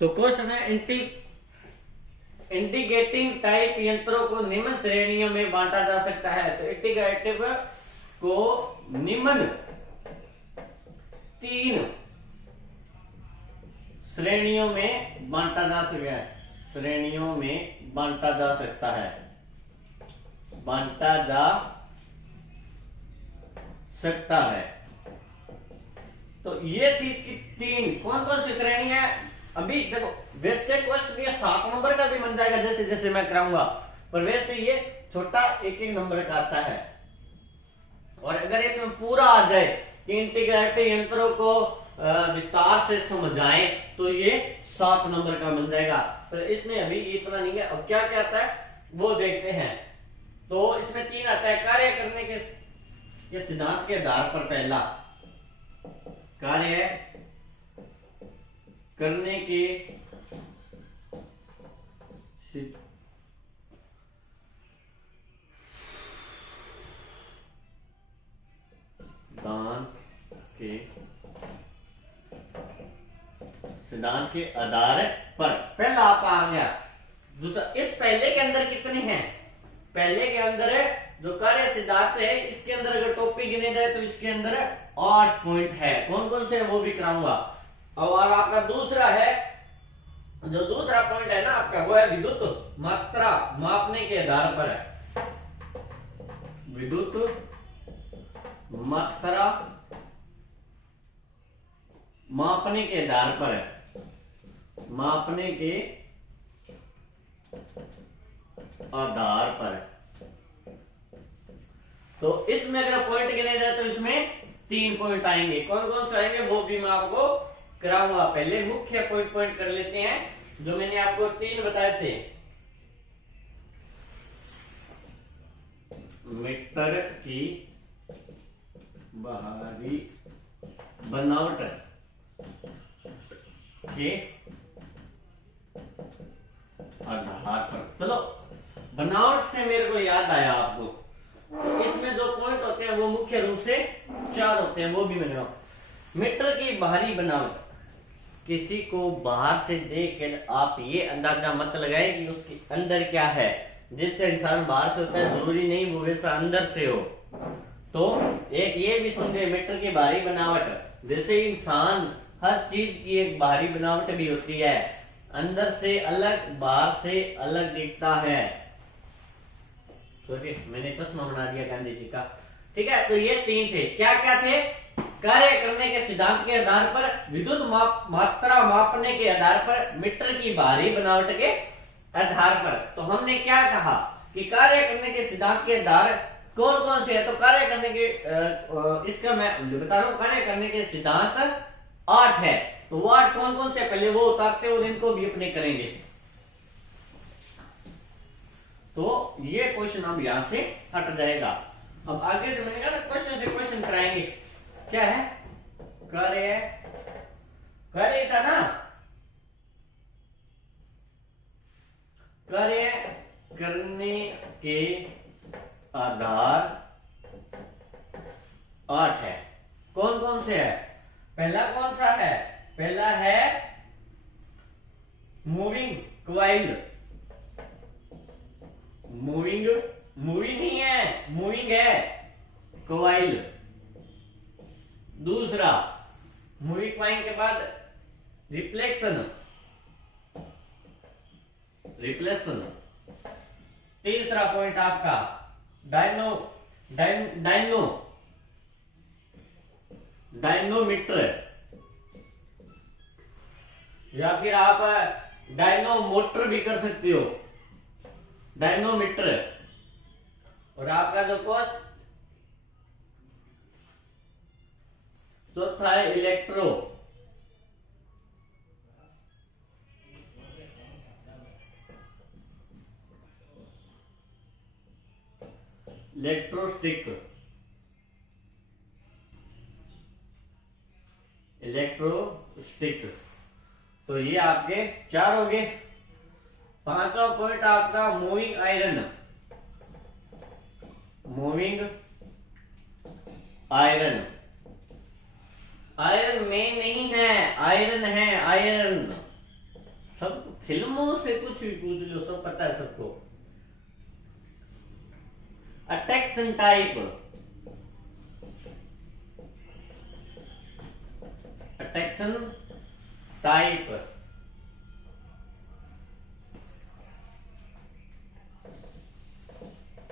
तो क्वेश्चन है इंटीग्रेटिंग टाइप यंत्रों को निम्न श्रेणियों में बांटा जा सकता है। तो इंटीग्रेटिव को निम्न 3 श्रेणियों में बांटा जा सकता है। श्रेणियों में बांटा जा सकता है, बांटा जा सकता है। तो ये थी इसकी 3 कौन कौन सी श्रेणी है। अभी देखो, वैसे क्वेश्चन ये 7 नंबर का भी बन जाएगा जैसे जैसे मैं कराऊंगा, पर वैसे ये छोटा 1-1 नंबर का आता है। और अगर इसमें पूरा आ जाए कि इंटीग्रेटिव यंत्रों को विस्तार से समझाएं, तो ये 7 नंबर का बन जाएगा। पर इसमें अभी इतना नहीं है। अब क्या क्या आता है वो देखते हैं। तो इसमें 3 आता है। कार्य करने के सिद्धांत के आधार पर, पहला कार्य करने के सिद्धांत के आधार पर पहला आपका आ गया। दूसरा, इस पहले के अंदर कितने हैं। पहले के अंदर जो कार्य सिद्धांत है, इसके अंदर अगर टॉपिक गिने जाए तो इसके अंदर 8 पॉइंट है। कौन कौन से वो भी कराऊंगा। और आपका दूसरा है, जो दूसरा पॉइंट है ना आपका, वो है विद्युत मात्रा मापने के आधार पर है। विद्युत मात्रा मापने के आधार पर है। मापने के आधार पर। तो इसमें अगर पॉइंट गिने जाए तो इसमें 3 पॉइंट आएंगे। कौन कौन से आएंगे वो भी मैं आपको कराऊंगा। पहले मुख्य पॉइंट कर लेते हैं, जो मैंने आपको 3 बताए थे। मीटर की बाहरी बनावट के आधार पर। चलो, बनावट से मेरे को याद आया आपको, तो इसमें जो पॉइंट होते हैं वो मुख्य रूप से 4 होते हैं, वो भी मैंने। मीटर की बाहरी बनावट, किसी को बाहर से देखकर आप ये अंदाजा मत लगाएं कि उसके अंदर क्या है। जिससे इंसान बाहर से होता है, जरूरी नहीं वो वैसा अंदर से हो। तो एक ये भी समझे, मीटर की बाहरी बनावट, जैसे इंसान हर चीज की एक बाहरी बनावट भी होती है, अंदर से अलग बाहर से अलग दिखता है। सोचिए, मैंने चश्मा बना दिया गांधी जी का। ठीक है, तो ये 3 थे। क्या क्या थे। कार्य करने के सिद्धांत के आधार पर, विद्युत मात्रा मापने के आधार पर, मीटर की बाहरी बनावट के आधार पर। तो हमने क्या कहा कि कार्य करने के सिद्धांत के आधार कौन कौन से है। तो कार्य करने के इसका मैं बता रहा हूं, कार्य करने के सिद्धांत 8 है। तो वो 8 कौन कौन से पहले वो उतारते और इनको भी अपने करेंगे। तो ये क्वेश्चन अब यहां से हट जाएगा। अब आगे से मैंने कहा ना, क्वेश्चन से क्वेश्चन कराएंगे। क्या है कार्य, कार्य था ना, कार्य करने के आधार 8 है। कौन कौन से है। पहला कौन सा है। पहला है मूविंग क्वाइल। मूविंग नहीं है, मूविंग है क्वाइल। दूसरा, मूविंग क्वाइल के बाद रिफ्लेक्शन। तीसरा पॉइंट आपका डायनोमीटर, या फिर आप डायनोमोटर भी कर सकते हो, डायनोमीटर। और आपका जो चौथा है इलेक्ट्रो, इलेक्ट्रोस्टिक, इलेक्ट्रोस्टिक। तो ये आपके 4 हो गए। 5वां पॉइंट आपका moving iron, moving iron. Iron में नहीं है, आयरन है, आयरन। सब फिल्मों से कुछ भी पूछ लो, सब पता है सबको। अटैक्शन टाइप, अटैक्शन टाइप,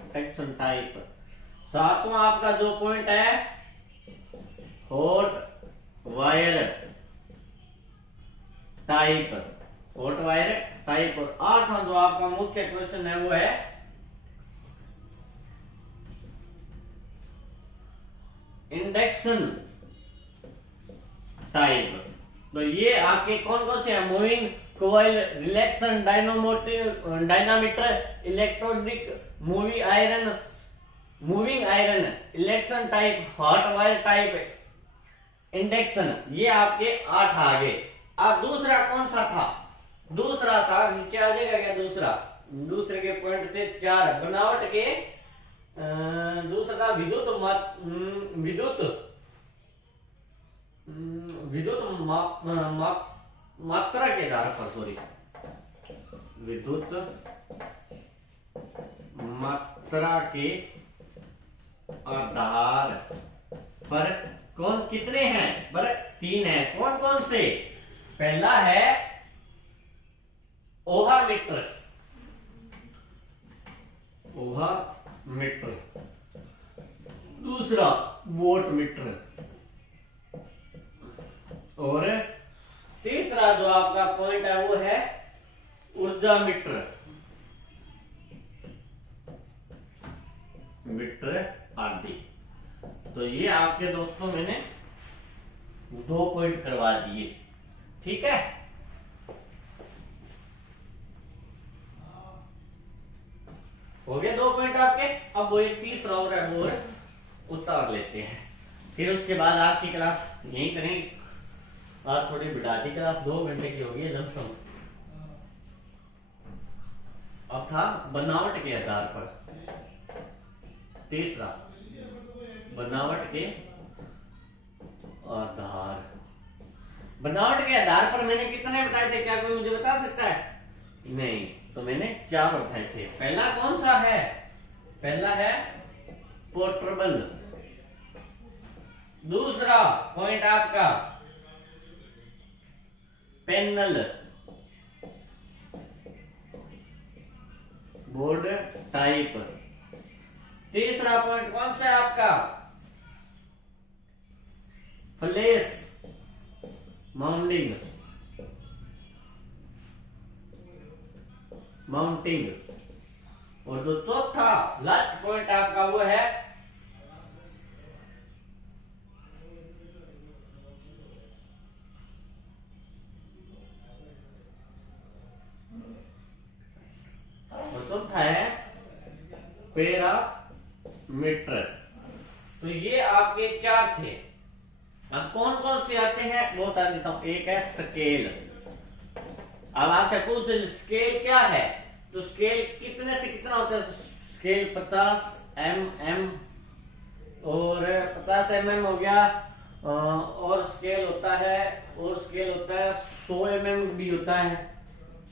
अटैक्शन टाइप। 7वां आपका जो पॉइंट है hot wire type, hot wire type. और 8वां जो आपका मुख्य क्वेश्चन है वो है इंडक्शन टाइप। तो ये आपके कौन कौन से हैं? Moving coil, relaxation, dynamometer, electronic, moving iron, election type, hot wire type, induction. ये आपके 8 आ गए। अब दूसरा कौन सा था? दूसरा था, नीचे आ जाएगा क्या दूसरा? दूसरे के पॉइंट थे 4 बनावट के। दूसरा विद्युत विद्युत विद्युत मात्रा के आधार पर, सॉरी, विद्युत मात्रा के आधार पर कौन कितने हैं? पर 3 है। कौन कौन से? पहला है ओहा मीटर, ओहा मीटर। दूसरा वोट मीटर। और तीसरा जो आपका पॉइंट है वो है ऊर्जा मीटर, मीटर आदि। तो ये आपके दोस्तों मैंने 2 पॉइंट करवा दिए, ठीक है। हो गए 2 पॉइंट आपके। अब वो एक तीसरा और है, वो उतार लेते हैं, फिर उसके बाद आज की क्लास यहीं करेंगे। आज थोड़ी बढ़ाती क्लास 2 घंटे की होगी लमसम। अब था बनावट के आधार पर, तीसरा बनावट के आधार। बनावट के आधार पर मैंने कितने बताए थे? क्या कोई मुझे बता सकता है? नहीं, तो मैंने 4 बताए थे। पहला कौन सा है? पहला है पोर्टेबल। दूसरा पॉइंट आपका पैनल, बोर्ड टाइप। तीसरा पॉइंट कौन सा है आपका? Flash mounting, mounting. और जो चौथा लास्ट पॉइंट आपका वो है पैरामीटर। तो ये आपके 4 थे। अब कौन कौन से आते हैं वो बता देता हूं। एक है स्केल। अब आपसे पूछ स्केल क्या है, तो स्केल कितने से कितना होता है? तो स्केल 50 mm और 50 mm हो गया। और स्केल होता है, और स्केल होता है 100 mm भी होता है,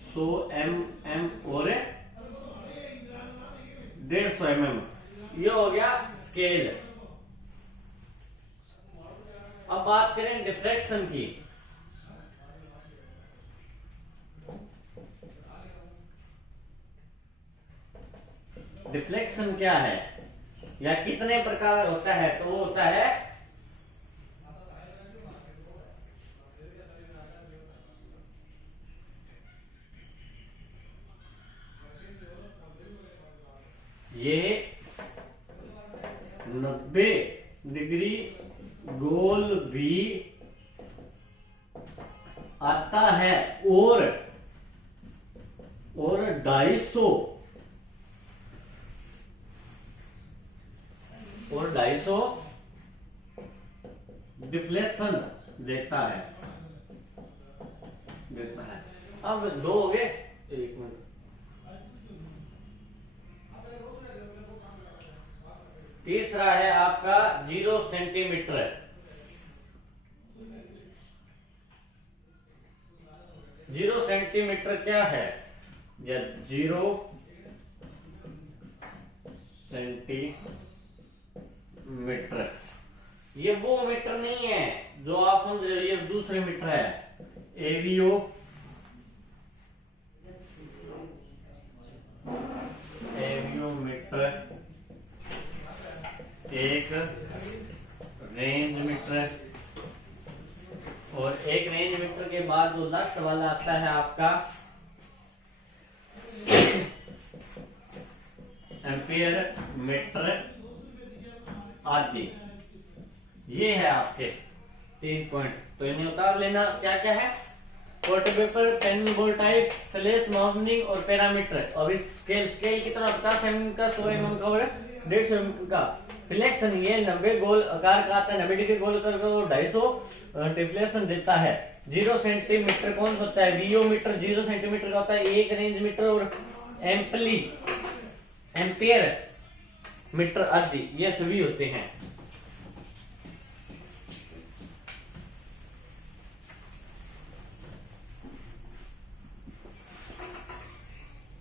100 mm और 150 mm। ये हो गया स्केल। अब बात करें डिफ्रैक्शन की। डिफ्लेक्शन क्या है या कितने प्रकार होता है? तो वो होता है ये 90 डिग्री गोल भी आता है और 250 डिफ्लेक्शन देता है। अब 2 हो गए, 1 मिनट। तीसरा है आपका 0 सेंटीमीटर। 0 सेंटीमीटर क्या है? या 0 सेंटीमीटर, ये वो मीटर नहीं है जो आप समझ रहे हो, ये दूसरे मीटर है। एवियोमीटर एक रेंज मीटर, और एक रेंज मीटर के बाद जो लास्ट वाला आता है आपका एम्पियर मीटर आदि। ये है आपके 3 पॉइंट, तो इन्हें उतार लेना। क्या क्या है? फोटो पेपर, पेन, गोल टाइप, फ्लैश, मार्निंग और पैरामीटर। और इस स्केल कितना? 50 mm का, 100 mm का और 150 mm का। फ्लेक्शन ये 90 गोल आकार का आता है, 90 डिग्री गोल आकार का, 250 डिफ्लेक्शन देता है। 0 सेंटीमीटर कौन सा होता है? वियोमीटर 0 सेंटीमीटर का होता है। एक रेंज मीटर और एम्पियर मीटर आदि, ये सभी होते हैं।